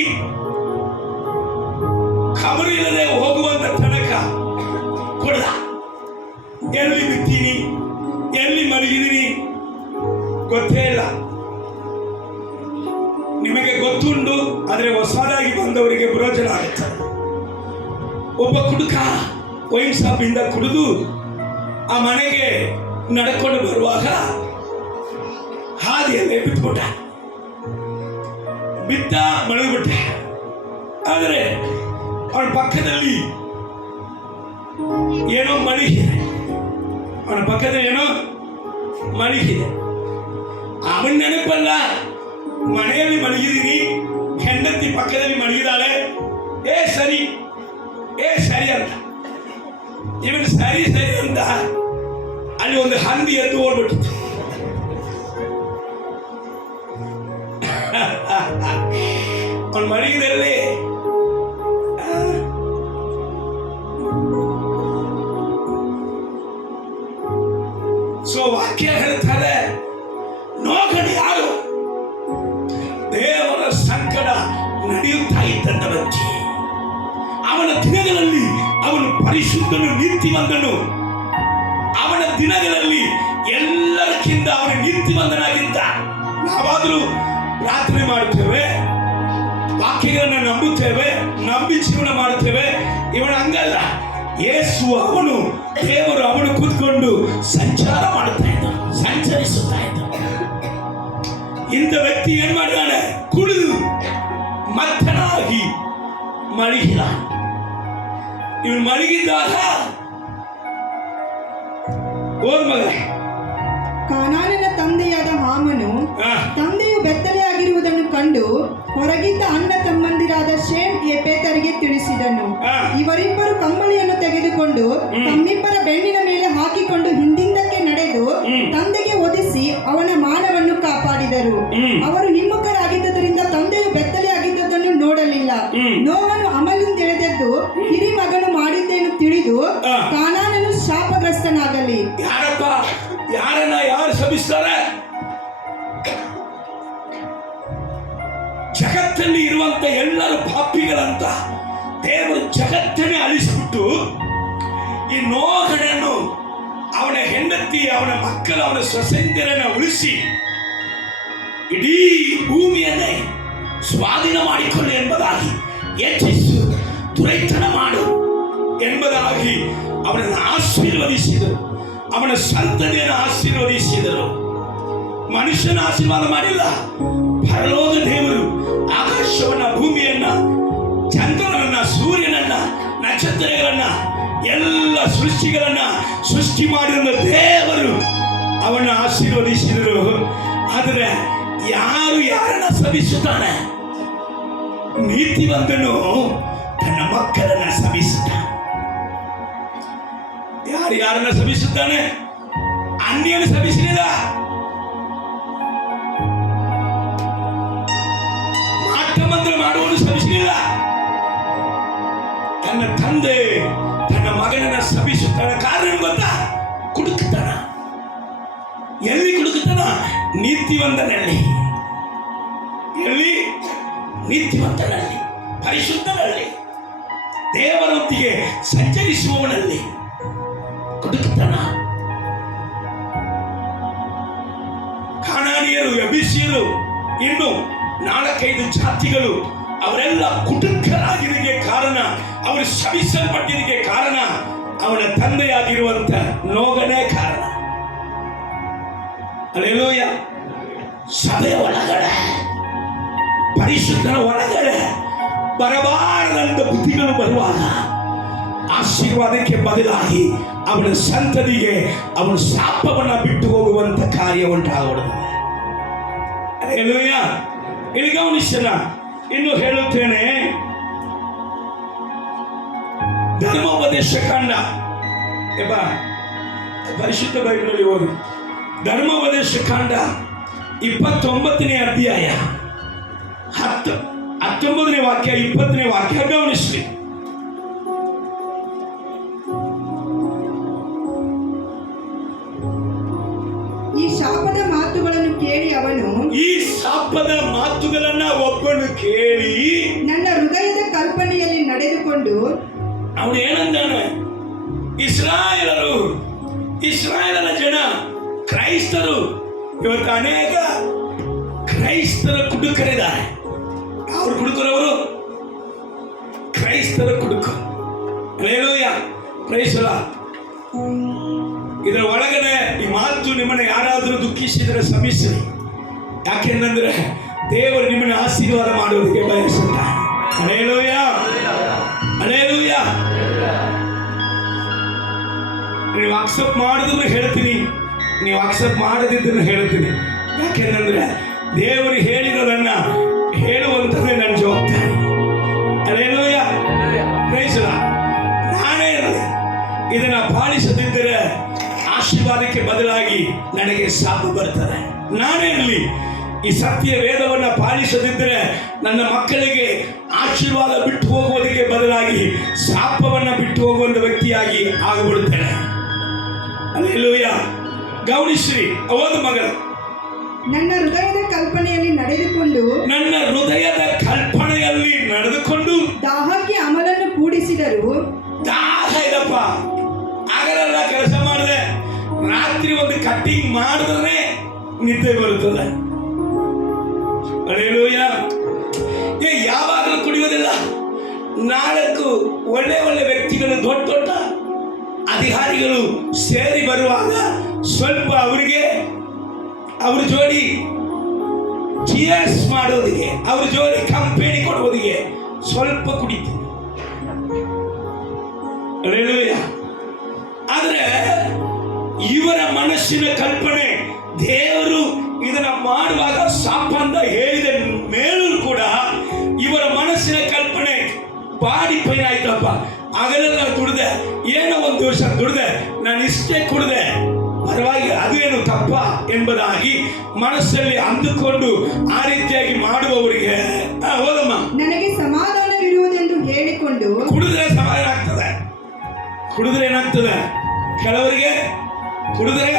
ಖಬರಿಲ್ಲದೆ ಹೋಗುವಂತ ತನಕ ಕೊಡದ. ಎಲ್ಲಿ ಬಿತ್ತೀನಿ, ಎಲ್ಲಿ ಮಲಗಿದ್ದೀನಿ ಗೊತ್ತೇ ಇಲ್ಲ. ನಿಮಗೆ ಗೊತ್ತುಂಟು, ಆದರೆ ಹೊಸದಾಗಿ ಬಂದವರಿಗೆ ಪ್ರಯೋಜನ ಆಗುತ್ತದೆ. ಒಬ್ಬ ಕುಡುಕ ವೈನ್ ಶಾಪಿಂದ ಕುಡಿದು ಆ ಮನೆಗೆ ನಡ್ಕೊಂಡು ಬರುವಾಗ ಹಾದಿಯಲ್ಲೇ ಬಿಟ್ಬಿಟ್ಟ, ಬಿದ್ದ, ಮಲಗಿಬಿಟ್ಟ. ಆದರೆ ಅವನ ಪಕ್ಕದಲ್ಲಿ ಏನೋ ಮಲಗಿದೆ, ಅವನ ಪಕ್ಕದಲ್ಲಿ ಏನೋ ಮಲಗಿದೆ. ಅವನ ನೆನಪಲ್ಲ, ಮನೆಯಲ್ಲಿ ಮಲಗಿದ್ದೀನಿ, ಹೆಂಡತಿ ಪಕ್ಕದಲ್ಲಿ ಮಲಗಿದಾಳೆ, ಏ ಸರಿ ಅಂತ. ಇವನು ಸರಿ ಅಂತ ಅಲ್ಲಿ ಒಂದು ಹಂದಿ ಎದ್ದು ಓಡ್ಬಿಟ್ಟಿತ್ತು. ಅವನ ಮಲಗಿದಲ್ಲಿ ವಾಕ್ಯ ಹೇಳ್ತಾರೆ, ನೋಗಡಿ ಯಾರು? ದೇವರ ಸಂಕಟ ನಡೆಯುತ್ತಾ ಇದ್ದಂತ ವ್ಯಕ್ತಿ. ಅವನ ದಿನಗಳಲ್ಲಿ ಅವನು ಪರಿಶುದ್ಧನು, ನೀತಿವಂತನು. ಅವನ ದಿನಗಳಲ್ಲಿ ಎಲ್ಲರಿಗಿಂತ ಅವನು ನೀತಿವಂತನಾಗಿದ್ದ. ನಾವಾದರೂ ಪ್ರಾರ್ಥನೆ ಮಾಡುತ್ತೇವೆ, ವಾಕ್ಯಗಳನ್ನು ನಂಬುತ್ತೇವೆ, ನಂಬಿ ಜೀವನ ಮಾಡುತ್ತೇವೆ. ಇವನು ಹಂಗಲ್ಲ. ಯೇಸು ಅವನು ದೇವರು ಅವನು ಕೂತ್ಕೊಂಡು ಸಂಚಾರ ಮಾಡುತ್ತಾ ಇದ್ದ, ಸಂಚರಿಸುತ್ತಾ ಇದ್ದ. ಇಂಥ ವ್ಯಕ್ತಿ ಏನ್ ಮಾಡಿದಾನೆ? ಕುಡಿದು ಮತ್ತನಾಗಿ ಮಲಗಿದ. ಇವನು ಮಲಗಿದ್ದಾಗ ಮಗ ಕಾನಾನನ ತಂದೆಯಾದ ಹಾಮನು ತಂದೆಯು ಬೆತ್ತಲೆಯಾಗಿರುವುದನ್ನು ಕಂಡು ಹೊರಗಿದ್ದ ಅಣ್ಣ ತಮ್ಮಂದಿರಾದ ಶೇಮ್ ಯೆಫೆತರಿಗೆ ತಿಳಿಸಿದನು. ಇವರಿಬ್ಬರು ಕಂಬಳಿಯನ್ನು ತೆಗೆದುಕೊಂಡು ತಮ್ಮಿಬ್ಬರ ಬೆನ್ನಿನ ಮೇಲೆ ಹಾಕಿಕೊಂಡು ಹಿಂದಿಂದಕ್ಕೆ ನಡೆದು ತಂದೆಗೆ ಒದಿಸಿ ಅವನ ಮಾನವನ್ನು ಕಾಪಾಡಿದರು. ಅವರು ಹಿಮ್ಮುಖರಾಗಿದ್ದರಿಂದ ತಂದೆಯು ಬೆತ್ತಲೆಯಾಗಿದ್ದುದನ್ನು ನೋಡಲಿಲ್ಲ. ನೋವನು ಅಮಲಿಂದೆಳೆದೆದ್ದು ಹಿರಿ ಮಗನು ಮಾಡಿದ್ದೇನು ತಿಳಿದು ಕಾನಾನನು ಶಾಪಗ್ರಸ್ತನಾಗಲಿ. ಯಾರನ್ನ ಯಾರು ಶಪಿಸ್ತಾರೆ? ಜಗತ್ತಲ್ಲಿ ಇರುವಂತ ಎಲ್ಲರೂ ಪಾಪಿಗಳಂತ ದೇವರು ಜಗತ್ತನ್ನೇ ಅಳಿಸಿಬಿಟ್ಟು ಈ ನೋಹನನ್ನು, ಅವನ ಹೆಂಡತಿ, ಅವನ ಮಕ್ಕಳು, ಅವನ ಸೊಸೆಯರನ್ನು ಉಳಿಸಿ ಇಡೀ ಭೂಮಿಯನ್ನೇ ಸ್ವಾಧೀನ ಮಾಡಿಕೊಳ್ಳಿ ಎಂಬುದಾಗಿ, ಹೆಚ್ಚಿಸು, ದುರೈತನ ಮಾಡು ಎಂಬುದಾಗಿ ಅವನನ್ನು ಆಶೀರ್ವದಿಸಿದರು. ಅವನ ಸಂತತಿಯನ್ನು ಆಶೀರ್ವದಿಸಿದರು. ಮನುಷ್ಯನ ಆಶೀರ್ವಾದ ಮಾಡಿಲ್ಲ. ಪರಲೋಕ ದೇವರು ಆಕಾಶವನ್ನ, ಭೂಮಿಯನ್ನ, ಚಂದ್ರನನ್ನ, ಸೂರ್ಯನನ್ನ, ನಕ್ಷತ್ರಗಳನ್ನ, ಎಲ್ಲ ಸೃಷ್ಟಿಗಳನ್ನ ಸೃಷ್ಟಿ ಮಾಡಿರುವ ದೇವರು ಅವನ ಆಶೀರ್ವದಿಸಿದರು. ಆದರೆ ಯಾರು ಯಾರನ್ನ ಸಭಿಸುತ್ತಾನೆ? ನೀತಿವಂತನು ತನ್ನ ಮಕ್ಕಳನ್ನ ಸಭಿಸುತ್ತಾನೆ. ಯಾರು ಯಾರನ್ನ ಸಭಿಸುತ್ತಾನೆ? ಅನ್ಯನು ಸಭಿಸಲಿಲ್ಲ. ಮಾಟಮಂತ್ರ ಮಾಡುವನು ಸಭಿಸಲಿಲ್ಲ. ತನ್ನ ತಂದೆ ತನ್ನ ಮಗನನ್ನ ಸಭಿಸುತ್ತಾನೆ. ಕಾರಣ ಗೊತ್ತಾ? ಕುಡುಕುತ್ತಾನ. ಎಲ್ಲಿ ಕುಡುಕುತ್ತಾನ? ನೀತಿವಂತನಲ್ಲಿ. ಎಲ್ಲಿ? ನೀತಿವಂತನಲ್ಲಿ, ಪರಿಶುದ್ಧನಲ್ಲಿ, ದೇವರೊಂದಿಗೆ ಸಂಚರಿಸುವವನಲ್ಲಿ ಕುಡುಕುತ್ತಾನ. ಕಾನಾನಿಯರು, ಯಬೂಸಿಯರು, ಇನ್ನು 4-5 ಜಾತಿಗಳು ಅವರೆಲ್ಲ ಕುಟುಂಬರಾಗಿದ್ದಕ್ಕೆ ಕಾರಣ, ಅವರು ಶಪಿಸಲ್ಪಟ್ಟಿದ್ದಕ್ಕೆ ಕಾರಣ ಅವನ ತಂದೆಯಾಗಿರುವಂತ ನೋಗನೇ ಕಾರಣ. ಹಲ್ಲೆಲೂಯಾ. ಸಭೆಯ ಒಳಗಡೆ, ಪರಿಶುದ್ಧನ ಒಳಗಡೆ ಬರಬಾರದಂತ ಬುದ್ಧಿಗಳು ಬರುವಾಗ ಆಶೀರ್ವಾದಕ್ಕೆ ಬದಲಾಗಿ ಅವನ ಸಂತತಿಗೆ ಅವನ ಶಾಪವನ್ನ ಬಿಟ್ಟು ಹೋಗುವಂತ ಕಾರ್ಯ ಉಂಟಾಗುತ್ತದೆ. ಹಲ್ಲೆಲೂಯಾ. ಇಲ್ಲಿ ಗಮನಿಸೋಣ. ಇನ್ನು ಹೇಳುತ್ತೇನೆ, ಧರ್ಮೋಪದೇಶ ಕಾಂಡ, ಪರಿಶುದ್ಧ ಬೈಬಲಲ್ಲಿ ಓದು. ಧರ್ಮೋಪದೇಶ ಕಾಂಡ 29ನೇ ಅಧ್ಯಾಯ 19ನೇ ವಾಕ್ಯ 20ನೇ ವಾಕ್ಯ ಗಮನಿಸಿ. ಈ ಶಾಪದ ಮಾತುಗಳನ್ನು ಕೇಳಿ ಅವನು, ಈ ಶಾಪದ ಮಾತುಗಳನ್ನ ಒಬ್ಬನು ಕೇಳಿ ನನ್ನ ಹೃದಯದ ಕಲ್ಪನೆಯಲ್ಲಿ ನಡೆದುಕೊಂಡು, ಅವನು ಏನಂದಾನೆ? ಇಸ್ರಾಯೇಲರ ಜನ, ಕ್ರೈಸ್ತರು, ಇವತ್ತು ಅನೇಕ ಕ್ರೈಸ್ತರ ಕುಡುಕರಿದ್ದಾರೆ. ಅವ್ರು ಕುಡುಕರವರು ಕ್ರೈಸ್ತರ ಕುಡುಕರು. ಹಲ್ಲೆಲೂಯಾ. ಕ್ರೈಸ್ತರ ಇದರ ಒಳಗಡೆ ಈ ಮಾತು ನಿಮ್ಮನ್ನ ಯಾರಾದರೂ ದುಃಖಿಸಿದರೆ ಶ್ರಮಿಸಿರಿ. ಯಾಕೆಂದ್ರೆ ದೇವರು ನಿಮ್ಮನ್ನ ಆಶೀರ್ವಾದ ಮಾಡುವುದಕ್ಕೆ ಬಯಸುತ್ತಾರೆ. Hallelujah, hallelujah. ನೀವು ಅಕ್ಸೆಪ್ಟ್ ಮಾಡಿದ್ರು ಹೇಳ್ತೀನಿ, ನೀವು ಅಕ್ಸೆಪ್ಟ್ ಮಾಡದಿದ್ದನ್ನು ಹೇಳ್ತೀನಿ. ಯಾಕೆಂದ್ರೆ ದೇವರು ಹೇಳಿರೋದನ್ನ ಹೇಳುವಂಥದ್ದೇ ನನ್ನ ಜವಾಬ್ದಾರಿ. ಹಲ್ಲೆಲೂಯಾ. Praise Lord. ನಾನೇ ಇರಲಿ ಇದನ್ನ ಪಾಲಿಸದಿದ್ದರೆ ಆಶೀರ್ವಾದಕ್ಕೆ ಬದಲಾಗಿ ನನಗೆ ಶಾಪ ಬರ್ತದೆ. ನಾನೇ ಇರಲಿ ಈ ಸತ್ಯ ವೇದವನ್ನ ಪಾಲಿಸದಿದ್ದರೆ ನನ್ನ ಮಕ್ಕಳಿಗೆ ಆಶೀರ್ವಾದ ಬಿಟ್ಟು ಹೋಗುವುದಕ್ಕೆ ಬದಲಾಗಿ ಶಾಪವನ್ನ ಬಿಟ್ಟು ಹೋಗುವಂತ ವ್ಯಕ್ತಿಯಾಗಿ ಆಗಿಬಿಡುತ್ತೇನೆ. ಹಲ್ಲೆಲೂಯಾ. ಗಮನಿಸ್ರಿ, ಓದು ಮಗಳು. ನನ್ನ ಹೃದಯದ ಕಲ್ಪನೆಯಲ್ಲಿ ನಡೆದುಕೊಂಡು, ನನ್ನ ಹೃದಯದ ಕಲ್ಪನೆಯಲ್ಲಿ ನಡೆದುಕೊಂಡು ದಾಹಕ್ಕೆ ಅಮಲನ್ನು ಕೂಡಿಸಿದರು. ದಾಹ ಇದಪ್ಪ, ಆಗಲೆಲ್ಲ ಕೆಲಸ ಮಾಡಿದೆ, ರಾತ್ರಿ ಒಂದು ಕಟ್ಟಿಂಗ್ ಮಾಡಿದ್ರೆ ನಿದ್ದೆ ಬರುತ್ತದೆ. ಹಲ್ಲೆಲೂಯಾ. ಯಾವಾಗಲೂ ಕುಡಿಯೋದಿಲ್ಲ. 4 ಒಳ್ಳೆ ಒಳ್ಳೆ ವ್ಯಕ್ತಿಗಳು, ದೊಡ್ಡ ದೊಡ್ಡ ಅಧಿಕಾರಿಗಳು ಸೇರಿ ಬರುವಾಗ ಸ್ವಲ್ಪ ಅವರಿಗೆ ಅವ್ರ ಜೋಡಿ ಚಿಯರ್ಸ್ ಮಾಡೋದಿಗೆ, ಅವ್ರ ಜೋಡಿ ಕಂಪನಿ ಕೊಡುವುದಿಗೆ ಸ್ವಲ್ಪ ಕುಡಿತು. ಹಲ್ಲೆಲೂಯಾ. ಆದರೆ ಇವರ ಮನಸ್ಸಿನ ಕಲ್ಪನೆ, ದೇವರು ಇದನ್ನ ಮಾಡುವಾಗ ಶಾಪ ಅಂತ ಹೇಳಿದ ಮೇಲೂ ಕೂಡ ಇವರ ಮನಸ್ಸಿನ ಕಲ್ಪನೆ ಬಾಡಿ ಪೈನ್ ಆಯ್ತಪ್ಪ, ಆಗಲೆಲ್ಲ ದುಡ್ದೆ, ಏನೋ ಒಂದು ವರ್ಷ ದುಡ್ದೆ, ನಾನು ಇಷ್ಟೇ ಕುಡ್ದೆ, ಪರವಾಗಿ ಅದೇನು ತಪ್ಪ ಎಂಬುದಾಗಿ ಮನಸ್ಸಲ್ಲಿ ಅಂದುಕೊಂಡು ಆ ರೀತಿಯಾಗಿ ಮಾಡುವವರಿಗೆ ಹೋದಮ್ಮ ನನಗೆ ಸಮಾಧಾನವಿರುವುದೆಂದು ಹೇಳಿಕೊಂಡು, ಕುಡಿದ್ರೆ ಸಮಾಧಾನ ಆಗ್ತದೆ. ಕುಡಿದ್ರೆ ಏನಾಗ್ತದೆ? ಕೆಲವರಿಗೆ ಕುಡಿದ್ರೆ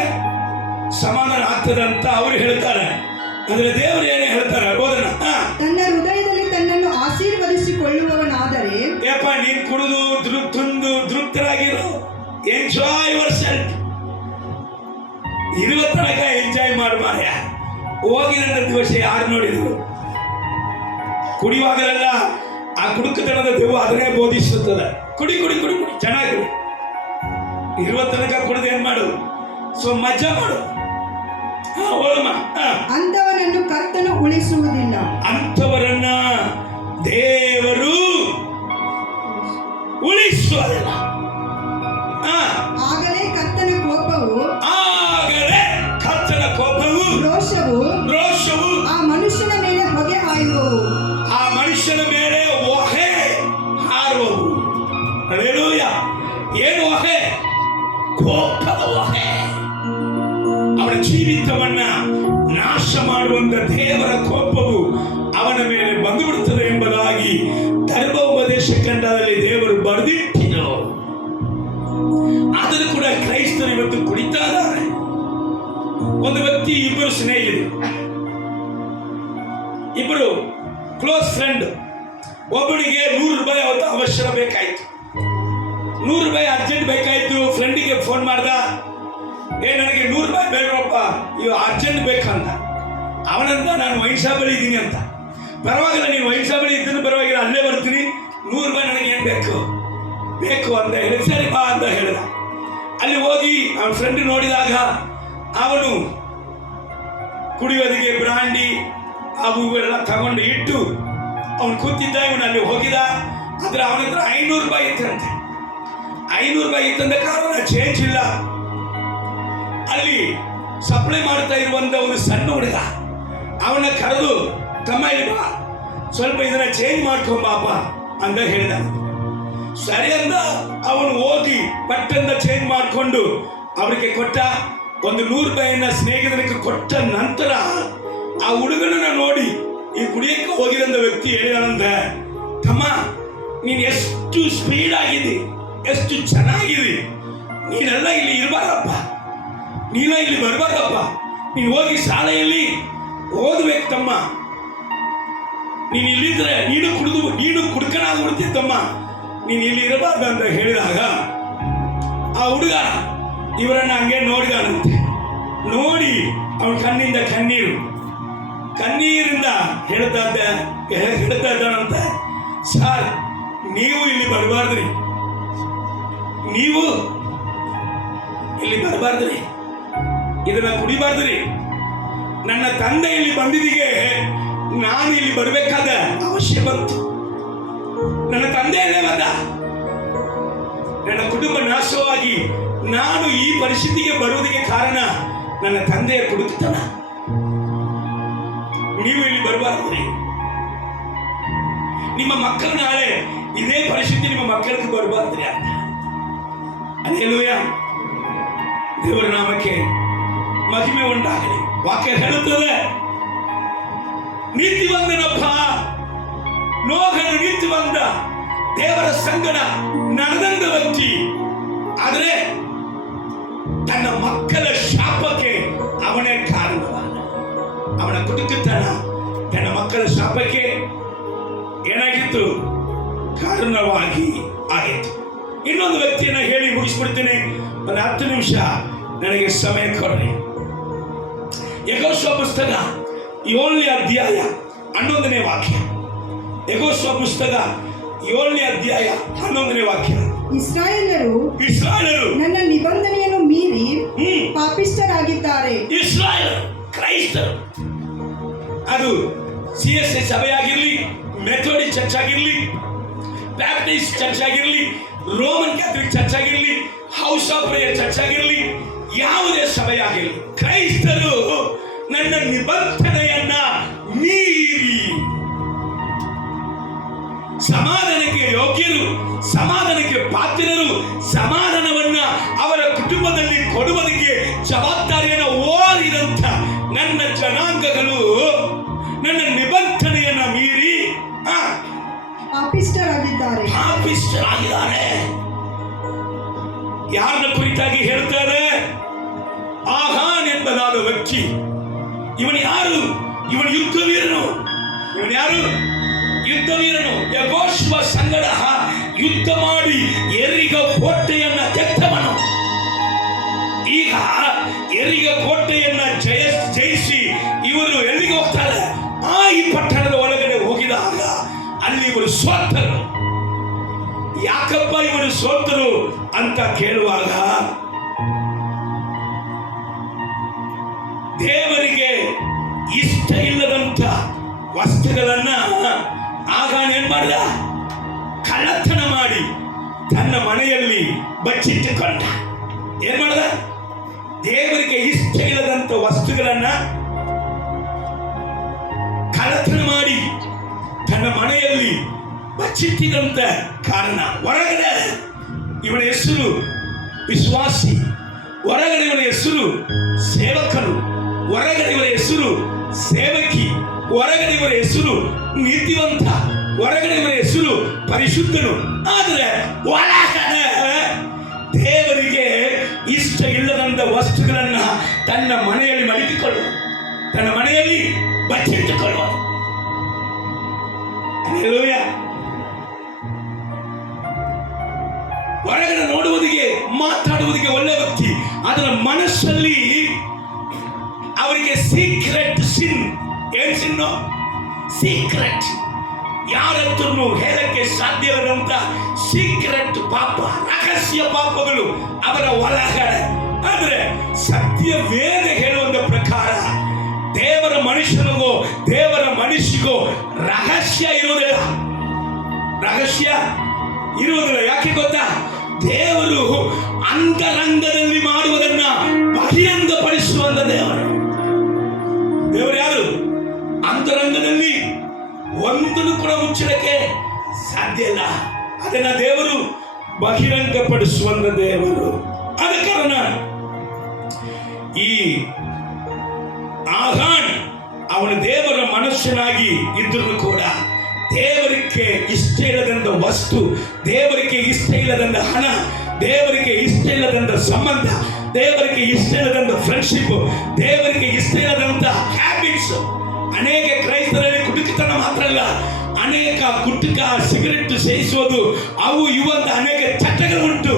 ಸಮಾಧಾನ ಆಗ್ತದೆ ಅಂತ ಅವರು ಹೇಳ್ತಾರೆ. ಆದ್ರೆ ದೇವರು ಏನೇ ಹೇಳ್ತಾರೆ ಓದೋಣ. ತನ್ನ ಹೃದಯದಲ್ಲಿ ತನ್ನನ್ನು ಆಶೀರ್ವದಿಸಿಕೊಳ್ಳುವವನಾದರೆ, ಯಪ್ಪ ನೀನ್ ಕುಡಿದು ತಿಂದು ತೃಪ್ತರಾಗಿರು, ಎಂಜಾಯ್ ಯುವರ್ ಸೆಲ್ಫ್. ಇರುವ ತನಕ ಎಂಜಾಯ್ ಮಾಡು ಮಾರ್ಯ. ಹೋಗಿದಂತ ದಿವಸ ಯಾರು ನೋಡಿದ್ರು? ಕುಡಿಯುವಾಗಲೆಲ್ಲ ಆ ಕುಡುಕತನದ ದೆವ್ವ ಅದನ್ನೇ ಬೋಧಿಸುತ್ತದೆ. ಕುಡಿ ಕುಡಿ ಕುಡಿ ಕುಡಿ ಚೆನ್ನಾಗಿ ಕುಡಿ. ಇರುವ ತನಕ ಕುಡಿದು ಏನ್ ಮಾಡು? ಸೊ ಮಜಾ ಮಾಡು. ಅಂಥವನನ್ನು ಕರ್ತನು ಉಳಿಸುವುದಿಲ್ಲ. ಅಂಥವರನ್ನ ದೇವರು ಉಳಿಸುವುದಿಲ್ಲ. ಆಗಲೇ ಕರ್ತನ ಕೋಪದ ಹೊಗೆ ಅವನ ಜೀವಿತವನ್ನ ನಾಶ ಮಾಡುವಂತ ದೇವರ ಕೋಪವು ಅವನ ಮೇಲೆ ಬಂದುಬಿಡುತ್ತದೆ ಎಂಬುದಾಗಿ ಧರ್ಮೋಪದೇಶ ಖಂಡದಲ್ಲಿ ದೇವರು ಬರೆದಿಟ್ಟಿರು. ಆದರೂ ಕೂಡ ಕ್ರೈಸ್ತರು ಇವತ್ತು ಕುಡಿತಾ ಇದ್ದಾರೆ. ಒಂದು ವ್ಯಕ್ತಿ, ಇಬ್ಬರು ಸ್ನೇಹಿತರು, ಇಬ್ಬರು ಕ್ಲೋಸ್ ಫ್ರೆಂಡ್. ಒಬ್ಬನಿಗೆ 100 ರೂಪಾಯಿ ಅವತ್ತು ಅವಶ್ಯ ಬೇಕಾಯ್ತು. 100 ರೂಪಾಯಿ ಅರ್ಜೆಂಟ್ ಬೇಕಾಯ್ತು. ಫ್ರೆಂಡಿಗೆ ಫೋನ್ ಮಾಡ್ದ, ನನಗೆ 100 ರೂಪಾಯಿ ಬೇಡಪ್ಪ, ಇವು ಅರ್ಜೆಂಟ್ ಬೇಕಂತ. ಅವನಂತ ನಾನು ವೈನ್ ಶಾಪಲ್ಲಿ ಇದ್ದೀನಿ ಅಂತ. ಪರವಾಗಿಲ್ಲ, ನೀನು ವೈನ್ ಶಾಪಲ್ಲಿ ಇದ್ದೀನಿ ಪರವಾಗಿಲ್ಲ, ಅಲ್ಲೇ ಬರ್ತೀನಿ, 100 ರೂಪಾಯಿ ನನಗೆ ಏನು ಬೇಕು ಅಂತ ಹೇಳಿ, ಸರಿ ಬಾ ಅಂತ ಹೇಳಿದ. ಅಲ್ಲಿ ಹೋಗಿ ಅವನ ಫ್ರೆಂಡ್ ನೋಡಿದಾಗ ಅವನು ಕುಡಿಯೋದಿಗೆ ಬ್ರಾಂಡಿ ಅವು ಎಲ್ಲ ತಗೊಂಡು ಇಟ್ಟು ಅವನು ಕೂತಿದ್ದ. ಇವನು ಅಲ್ಲಿ ಹೋಗಿದ. ಆದ್ರೆ ಅವನ ಹತ್ರ 500 ರೂಪಾಯಿ ಇತ್ತಂತೆ. 500 ರೂಪಾಯಿ ಇತ್ತಂದ ಕಾರಣ ಚೇಂಜ್ ಇಲ್ಲ. ಅಲ್ಲಿ ಸಪ್ಲೈ ಮಾಡ್ತಾ ಇರುವಂತ ಒಂದು ಸಣ್ಣ ಹುಡುಗ ಅವನ ಕರೆದು, ತಮ್ಮ ಇಲ್ಲಿ ಬಾ, ಸ್ವಲ್ಪ ಇದನ್ನ ಚೇಂಜ್ ಮಾಡ್ಕೊಂಬಾಪ ಅಂತ ಹೇಳಿದ. ಸರಿ ಅಂದ. ಅವನು ಹೋಗಿ ಪಟ್ಟಂದ ಚೇಂಜ್ ಮಾಡಿಕೊಂಡು ಅವರಿಗೆ ಕೊಟ್ಟ. ಒಂದು 100 ರೂಪಾಯಿನ ಸ್ನೇಹಿತರಿಗೆ ಕೊಟ್ಟ ನಂತರ ಆ ಹುಡುಗನನ್ನ ನೋಡಿ ಈ ಕುಡಿಯಕ್ಕೆ ಹೋಗಿದಂತ ವ್ಯಕ್ತಿ ಹೇಳಿದಾನಂತೆ, ತಮ್ಮ ನೀನು ಎಷ್ಟು ಸ್ಪೀಡ್ ಆಗಿದೆ, ಎಷ್ಟು ಚೆನ್ನಾಗಿದೆ, ನೀನೆಲ್ಲ ಇಲ್ಲಿ ಇರಬಾರಪ್ಪ, ನೀನ ಇಲ್ಲಿ ಬರಬಾರ್ದಪ್ಪ, ನೀನು ಹೋಗಿ ಶಾಲೆಯಲ್ಲಿ ಓದ್ಬೇಕು ತಮ್ಮ, ನೀನು ಇಲ್ಲಿದ್ರೆ ನೀನು ಕುಡ್ಕನಾಗ್ಬಿಡ್ತೀಯ ತಮ್ಮ, ನೀನು ಇಲ್ಲಿ ಇರಬಾರ್ದು ಅಂತ ಹೇಳಿದಾಗ ಆ ಹುಡುಗ ಇವರನ್ನ ಹಂಗೆ ನೋಡಿದಾನಂತೆ. ನೋಡಿ ಅವನ ಕಣ್ಣಿಂದ ಕಣ್ಣೀರಿಂದ ಹೇಳ್ತಾ ಇದ್ದಾನಂತೆ, ಸರ್ ನೀವು ಇಲ್ಲಿ ಬರಬಾರ್ದ್ರಿ, ನೀವು ಇಲ್ಲಿ ಬರಬಾರ್ದ್ರಿ, ಇದನ್ನ ಕುಡಿಬಾರ್ದ್ರಿ. ನನ್ನ ತಂದೆ ಇಲ್ಲಿ ಬಂದಿದ್ದೀಗೆ ನಾನು ಇಲ್ಲಿ ಬರಬೇಕಾದ ಅವಶ್ಯ ಬಂತು. ನನ್ನ ತಂದೆಯಲ್ಲೇ ಬಂದ. ನನ್ನ ಕುಟುಂಬ ನಾಶವಾಗಿ ನಾನು ಈ ಪರಿಸ್ಥಿತಿಗೆ ಬರುವುದಕ್ಕೆ ಕಾರಣ ನನ್ನ ತಂದೆಯ ಕುಡುಕತನ. ನೀವು ಇಲ್ಲಿ ಬರಬಾರ್ದ್ರಿ. ನಿಮ್ಮ ಮಕ್ಕಳು ನಾಳೆ ಇದೇ ಪರಿಸ್ಥಿತಿ ನಿಮ್ಮ ಮಕ್ಕಳಿಗೆ ಬರಬಾರ್ದ್ರಿ ಅಂತ. ಹಲ್ಲೆಲೂಯಾ, ದೇವರ ನಾಮಕ್ಕೆ ಮಹಿಮೆ ಉಂಟಾಗಲಿ. ವಾಕ್ಯ ಹೇಳುತ್ತದೆ, ನೀತಿವಂತನಪ್ಪ ನೋಹನು ನೀತಿವಂತ, ದೇವರ ಸಂಗಡ ನಡೆದಂತ ವ್ಯಕ್ತಿ. ಆದರೆ ತನ್ನ ಮಕ್ಕಳ ಶಾಪಕ್ಕೆ ಅವನೇ ಕಾರಣವಾದ. ಅವನ ಕುಟುಕತನ ತನ್ನ ಮಕ್ಕಳ ಶಾಪಕ್ಕೆ ಏನಾಗಿತ್ತು, ಕಾರಣವಾಗಿ ಆಗಿತ್ತು. ಇನ್ನೊಂದು ವ್ಯಕ್ತಿಯನ್ನ ಹೇಳಿ ಮುಗಿಸ್ಬಿಡ್ತೇನೆ. ಒಂದು 10 ನಿಮಿಷ ನನಗೆ ಸಮಯ ಕೊಡ್ರಿ. ಯೆಹೋಶುವ ಪುಸ್ತಕ 7ನೇ ಅಧ್ಯಾಯ 11ನೇ ವಾಕ್ಯ. ಯೆಹೋಶುವ ಪುಸ್ತಕ 7ನೇ ಅಧ್ಯಾಯ 11ನೇ ವಾಕ್ಯ. ಇಸ್ರಾಯೇಲರು ನನ್ನ ನಿಬಂಧನೆಯನ್ನು ಮೀರಿ ಪಾಪಿಷ್ಠರಾಗಿದ್ದಾರೆ. ಇಸ್ರಾಯೇಲ್ ಕ್ರೈಸ್ತರು, ಅದು CSI ಸಭೆಯಾಗಿರ್ಲಿ, ಮೆಥೋಡಿಸ್ಟ್ ಚರ್ಚ್ ಆಗಿರ್ಲಿ, ಬ್ಯಾಪ್ಟಿಸ್ಟ್ ಚರ್ಚ್ ಆಗಿರ್ಲಿ, ರೋಮನ್ ಕ್ಯಾಥಲಿಕ್ ಚರ್ಚ್ ಆಗಿರ್ಲಿ, ಹೌಸ್ ಆಫ್ ಪ್ರೇಯರ್ ಚರ್ಚ್ ಆಗಿರ್ಲಿ, ಯಾವುದೇ ಸಭೆಯಾಗಿರ್ಲಿ, ಕ್ರೈಸ್ತರು ನನ್ನ ನಿಬಂಧನೆಯನ್ನ ಮೀರಿ ಸಮಾಧಾನಕ್ಕೆ ಯೋಗ್ಯರು, ಸಮಾಧಾನಕ್ಕೆ ಪಾತ್ರರು, ಸಮಾಧಾನವನ್ನ ಅವರ ಕುಟುಂಬದಲ್ಲಿ ಕೊಡುವುದಕ್ಕೆ ಜವಾಬ್ದಾರಿಯನ್ನು ಓರಿದಂತ ನನ್ನ ಜನಾಂಗಗಳು ನನ್ನ ನಿಬಂಧನೆಯನ್ನ ಮೀರಿ ಪಾಪಿಷ್ಠರಾಗಿದ್ದಾರೆ. ಯಾರನ್ನ ಕುರಿತಾಗಿ ಹೇಳ್ತಾರೆ? ಆಹಾನ್ ಎಂಬುದಾದ ವ್ಯಕ್ತಿ. ಇವನು ಯಾರು? ಇವನು ಯುದ್ಧವೀರನು. ಇವನು ಯಾರು? ಯುದ್ಧವೀರನು. ಯೆಹೋಶುವ ಸಂಗಡ ಯುದ್ಧ ಮಾಡಿ ಯೆರಿಗ ಕೋಟೆಯನ್ನ ಗೆದ್ದವನು. ಈಗ ಯೆರಿಗ ಕೋಟೆಯನ್ನ ಜಯಿಸಿ ಇವರು ಎಲ್ಲಿಗೆ ಹೋಗ್ತಾರೆ? ಈ ಪಟ್ಟಣದ ಒಳಗಡೆ ಹೋಗಿದಾಗ ಅಲ್ಲಿ ಇವರು ಸೋತರು. ಯಾಕಪ್ಪ ಇವರು ಸೋತರು ಅಂತ ಕೇಳುವಾಗ ದೇವರಿಗೆ ಇಷ್ಟ ಇಲ್ಲದಂತ ವಸ್ತುಗಳನ್ನ ಆಗಾನ್ ಏನ್ ಮಾಡಿದ? ಕಳ್ಳತನ ಮಾಡಿ ತನ್ನ ಮನೆಯಲ್ಲಿ ಬಚ್ಚಿಟ್ಟುಕೊಂಡ. ಏನ್ ಮಾಡಿದ? ದೇವರಿಗೆ ಇಷ್ಟ ಇಲ್ಲದಂತ ವಸ್ತುಗಳನ್ನ ಕಳ್ಳತನ ಮಾಡಿ ತನ್ನ ಮನೆಯಲ್ಲಿ ಬಚ್ಚಿಟ್ಟಿದಂತ ಕಾರಣ ಹೊರಗಡೆ ಇವನ ಹೆಸರು ವಿಶ್ವಾಸಿ, ಹೊರಗಡೆಯವರ ಹೆಸರು ಸೇವಕರು, ಹೊರಗಡೆಯವರ ಹೆಸರು ಸೇವಕಿ, ಹೊರಗಡೆಯವರ ಹೆಸರು ನೀತಿವಂತ, ಹೊರಗಡೆಯವರ ಹೆಸರು ಪರಿಶುದ್ಧನು. ಆದರೆ ಒಳಗಡೆ ದೇವರಿಗೆ ಇಷ್ಟ ಇಲ್ಲದಂತ ವಸ್ತುಗಳನ್ನ ತನ್ನ ಮನೆಯಲ್ಲಿ ಮಡಗಿಕೊಳ್ಳುವ, ತನ್ನ ಮನೆಯಲ್ಲಿ ಬಚ್ಚಿಟ್ಟುಕೊಳ್ಳುವ. ಹಲ್ಲೆಲೂಯ. ಹೊರಗಡೆ ನೋಡುವುದಿಗೆ ಮಾತಾಡುವುದಿಗೆ ಒಳ್ಳೆ ವ್ಯಕ್ತಿ, ಅದರ ಮನಸ್ಸಲ್ಲಿ ಅವರಿಗೆ ಸೀಕ್ರೆಟ್ ಸಿನ್. ಏನ್ ಸಿನ್ನು? ಸೀಕ್ರೆಟ್, ಯಾರತ್ರನು ಹೇಳಕ್ಕೆ ಸಾಧ್ಯವಿರುವಂತ ಸೀಕ್ರೆಟ್ ಪಾಪ, ರಹಸ್ಯ ಪಾಪಗಳು ಅವರ ಒಳಗಡೆ. ಆದ್ರೆ ಸತ್ಯ ವೇದ ಹೇಳುವಂತ ಪ್ರಕಾರ ದೇವರ ಮನುಷ್ಯನಿಗೋ ದೇವರ ಮನುಷ್ಯಗೋ ರಹಸ್ಯ ಇರುವುದಿಲ್ಲ, ರಹಸ್ಯ ಇರುವುದಿಲ್ಲ. ಯಾಕೆ ಗೊತ್ತಾ? ದೇವರು ಅಂತರಂಗದಲ್ಲಿ ಮಾಡುವುದನ್ನ ಬಹಿರಂಗಪಡಿಸುವಂತ ದೇವರು. ದೇವರು ಯಾರು? ಅಂತರಂಗದಲ್ಲಿ ಒಂದನ್ನು ಕೂಡ ಮುಚ್ಚಲಿಕ್ಕೆ ಸಾಧ್ಯ ಇಲ್ಲ. ಅದನ್ನ ದೇವರು ಬಹಿರಂಗಪಡಿಸುವಂತ ದೇವರು. ಆದ ಕಾರಣ ಈ ಆಹಾನ್ ಅವನ ದೇವರ ಮನುಷ್ಯನಾಗಿ ಇದ್ದರೂ ಕೂಡ ದೇವರಿಗೆ ಇಷ್ಟ ಇಲ್ಲದಂತ ವಸ್ತು, ದೇವರಿಗೆ ಇಷ್ಟ ಇಲ್ಲದಂತ ಹಣ, ದೇವರಿಗೆ ಇಷ್ಟ ಇಲ್ಲದಂತ ಸಂಬಂಧ, ದೇವರಿಗೆ ಇಷ್ಟ ಇಲ್ಲದಂತ ಫ್ರೆಂಡ್ಶಿಪ್, ದೇವರಿಗೆ ಇಷ್ಟ ಇಲ್ಲದಂತ ಹ್ಯಾಬಿಟ್ಸ್. ಅನೇಕ ಕ್ರೈಸ್ತರಲ್ಲಿ ಕುಟುಕಿತನ ಮಾತ್ರ ಅಲ್ಲ, ಅನೇಕ ಗುಟ್ಕ ಸಿಗರೆಟ್ ಸೇವಿಸುವುದು, ಅವು ಇವಂತ ಅನೇಕ ಚಟಗಳು ಉಂಟು.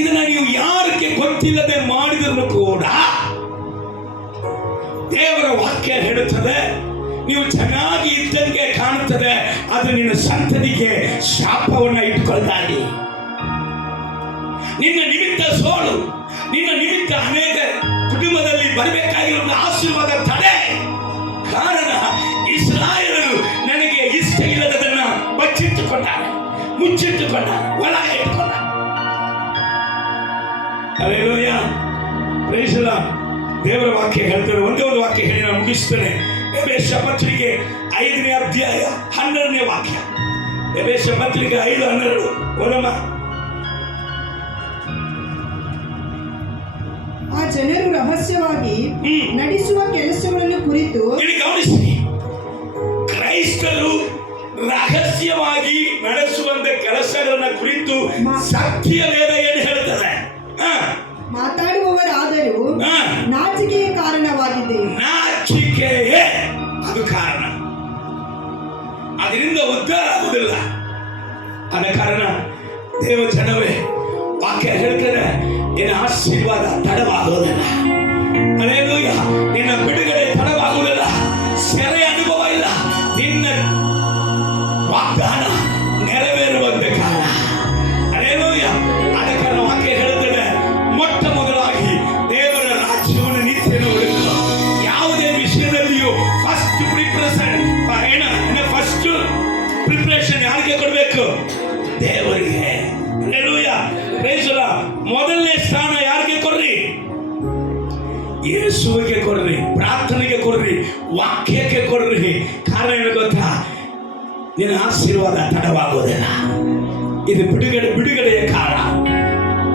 ಇದನ್ನ ನೀವು ಯಾರಿಗೆ ಗೊತ್ತಿಲ್ಲದೆ ಮಾಡಿದರೂ ಕೂಡ ದೇವರ ವಾಕ್ಯ ಹೇಳುತ್ತದೆ, ನೀವು ಚೆನ್ನಾಗಿ ಇದ್ದಂಗೆ ಕಾಣುತ್ತದೆ, ಅದು ನಿನ್ನ ಸಂತತಿಗೆ ಶಾಪವನ್ನ ಇಟ್ಕೊಳ್ತಾನೆ. ನಿನ್ನ ನಿಮಿತ್ತ ಸೋಲು, ನಿನ್ನ ನಿಮಿತ್ತ ಅನೇಕ ಕುಟುಂಬದಲ್ಲಿ ಬರಬೇಕಾಗಿರುವ ಆಶೀರ್ವಾದ ತಡೆ. ಕಾರಣ ಇಸ್ರಾಯೇಲರು ನನಗೆ ಇಷ್ಟ ಇಲ್ಲದನ್ನ ಬಚ್ಚಿಟ್ಟುಕೊಂಡಾರೆ, ಮುಚ್ಚಿಟ್ಟುಕೊಂಡಾರೆ, ಒಳಗೆ ಇಟ್ಟುಕೊಂಡಾರೆ. Hallelujah, praise the Lord. ದೇವರ ವಾಕ್ಯ ಹೇಳ್ತಾರೆ. ಒಂದೇ ಒಂದು ವಾಕ್ಯ ಹೇಳಿ ನಾನು ಮುಗಿಸ್ತೇನೆ. ಎಫೆಸ ಪತ್ರಿಕೆ 5ನೇ ಅಧ್ಯಾಯ 12ನೇ ವಾಕ್ಯ. ಎಫೆಸ ಪತ್ರಿಕೆ 5:12 ಓದಮ್ಮ. ಆ ಜನರು ರಹಸ್ಯವಾಗಿ ನಡೆಸುವ ಕೆಲಸಗಳನ್ನು ಕುರಿತು ಇಲ್ಲಿ ಗಮನಿಸಿ, ಕ್ರೈಸ್ತರು ರಹಸ್ಯವಾಗಿ ನಡೆಸುವಂತ ಕೆಲಸಗಳನ್ನ ಕುರಿತು ಸತ್ಯ ವೇದ ಏನು ಹೇಳ್ತದೆ? ಮಾತಾಡುವವರಾದರೂ ನಾಚಿಕೆಯ ಕಾರಣವಾಗಿದೆ. ನಾಚಿಕೆಯೇ ಅದು ಕಾರಣ, ಅದರಿಂದ ಉದ್ಧಾರ ಆಗುವುದಿಲ್ಲ. ಆದ ಕಾರಣ ದೇವ ಜನವೇ ವಾಕ್ಯ ಹೇಳ್ತಾರೆ, ನಿನ್ನ ಆಶೀರ್ವಾದ ತಡವಾಗುವುದಿಲ್ಲ. ಹಲ್ಲೆಲೂಯ. ನಿನ್ನ ಬಿಡುಗಡೆ ತಡವಾಗುವುದಿಲ್ಲ. ಸೆರೆ ಅನುಭವ ಇಲ್ಲ. ನಿನ್ನ ವಾಗ್ದಾನ ನೆರವೇರುವಂತೆ ಕಾರಣ. ಹಲ್ಲೆಲೂಯ. ಆದ ಕಾರಣ ವಾಕ್ಯ ಹೇಳ್ತಾರೆ, ಮೊಟ್ಟ ಮೊದಲಾಗಿ ದೇವರ ರಾಜ್ಯವನ್ನು ನಿತ್ಯನ ಹುಡುಕು. ಯಾವುದೇ ವಿಷಯದಲ್ಲಿಯೂ ಫಸ್ಟ್ ಪ್ರಿಪರೇಷನ್ ಯಾರಿಗೆ ಕೊಡಬೇಕು? ದೇವರಿಗೆ. ಹಲ್ಲೆಲೂಯ. Praise the Lord. ಮೊದಲನೇ ಸ್ಥಾನ ಯಾರಿಗೆ ಕೊಡ್ರಿ? ಯೇಸುವಿಗೆ ಕೊಡ್ರಿ, ಪ್ರಾರ್ಥನೆಗೆ ಕೊಡ್ರಿ, ವಾಕ್ಯಕ್ಕೆ ಕೊಡ್ರಿ. ಕಾರಣ ಏನು ಗೊತ್ತಾ? ನಿನ್ನ ಆಶೀರ್ವಾದ ತಡವಾಗುವುದಿಲ್ಲ. ಇದು ಬಿಡುಗಡೆಯ ಕಾಲ,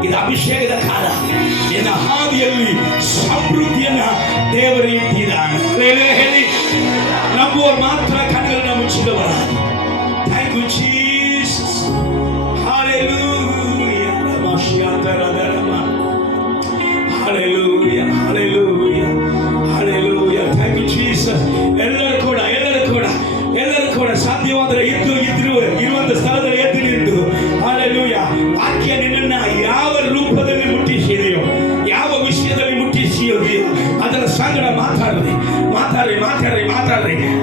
ಇದು ಅಭಿಷೇಕದ ಕಾಲ. ನಿನ್ನ ಹಾದಿಯಲ್ಲಿ ಸಮೃದ್ಧಿಯನ್ನ ದೇವರು ಇಟ್ಟಿದ್ದಾನೆ. ಹೇಳಿ, ನಂಬುವವರು ಮಾತ್ರ ಕಣ್ಣುಗಳನ್ನ ಮುಚ್ಚಿದವರ. Thank you Jesus. Hallelujah. Hallelujah, hallelujah, hallelujah. Thank you Jesus. ಎಲ್ಲರೂ ಕೂಡ ಸಾಧ್ಯವಾದರೆ ಇರುವಂತ ಸ್ಥಳದಲ್ಲಿ ಎದ್ದು ನಿಂತು ಹಲ್ಲೆಲೂಯಾ. ವಾಕ್ಯ ನಿನ್ನನ್ನ ಯಾವ ರೂಪದಲ್ಲಿ ಮುಟ್ಟಿಸಿದೆಯೋ, ಯಾವ ವಿಷಯದಲ್ಲಿ ಮುಟ್ಟಿಸಿದೆಯೋ ಅದರ ಸಂಗಡ ಮಾತಾಡ್ರಿ.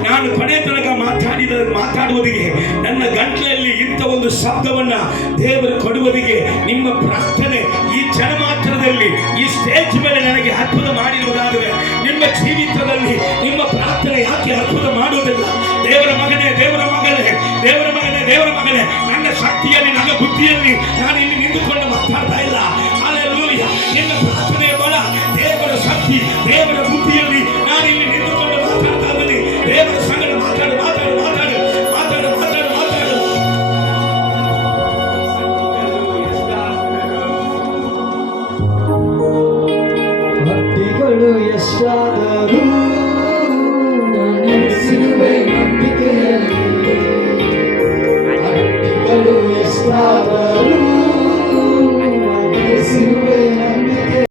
ನಾನು ಕೊನೆ ತನಕ ಮಾತಾಡುವುದಿಗೆ, ನನ್ನ ಗಂಟಲಲ್ಲಿ ಇಂಥ ಒಂದು ಶಬ್ದವನ್ನ ದೇವರು ಕೊಡುವುದಿಗೆ ನಿಮ್ಮ ಪ್ರಾರ್ಥನೆ ಈ ಜನಮಾತ್ರದಲ್ಲಿ, ಈ ಸ್ಟೇಜ್ ಮೇಲೆ ನನಗೆ ಅದ್ಭುತ ಮಾಡಿರುವುದಾದರೆ ನಿಮ್ಮ ಜೀವಿತದಲ್ಲಿ ನಿಮ್ಮ ಪ್ರಾರ್ಥನೆ ಯಾಕೆ ಅದ್ಭುತ ಮಾಡುವುದಿಲ್ಲ? ದೇವರ ಮಗನೇ, ನನ್ನ ಶಕ್ತಿಯಲ್ಲಿ, ನನ್ನ ಬುದ್ಧಿಯಲ್ಲಿ ನಾನು ಇಲ್ಲಿ ನಿಂತುಕೊಂಡು ಮಾತಾಡ್ತಾ ಇಲ್ಲ. ಹಲ್ಲೆಲೂಯ. ನಿನ್ನ ಪ್ರಾರ್ಥನೆಯ ಬಲ, ದೇವರ ಶಕ್ತಿ, ದೇವರ ಬುದ್ಧಿಯಲ್ಲಿ ನಾನು ಇಲ್ಲಿ ನಿಂತುಕೊಂಡು ಮಾತಾಡ್ತಾ ಇದ್ದೀನಿ. ದೇವರ ಸಂಗಡ ಮಾತಾಡು. ಎಷ್ಟಾದರೂ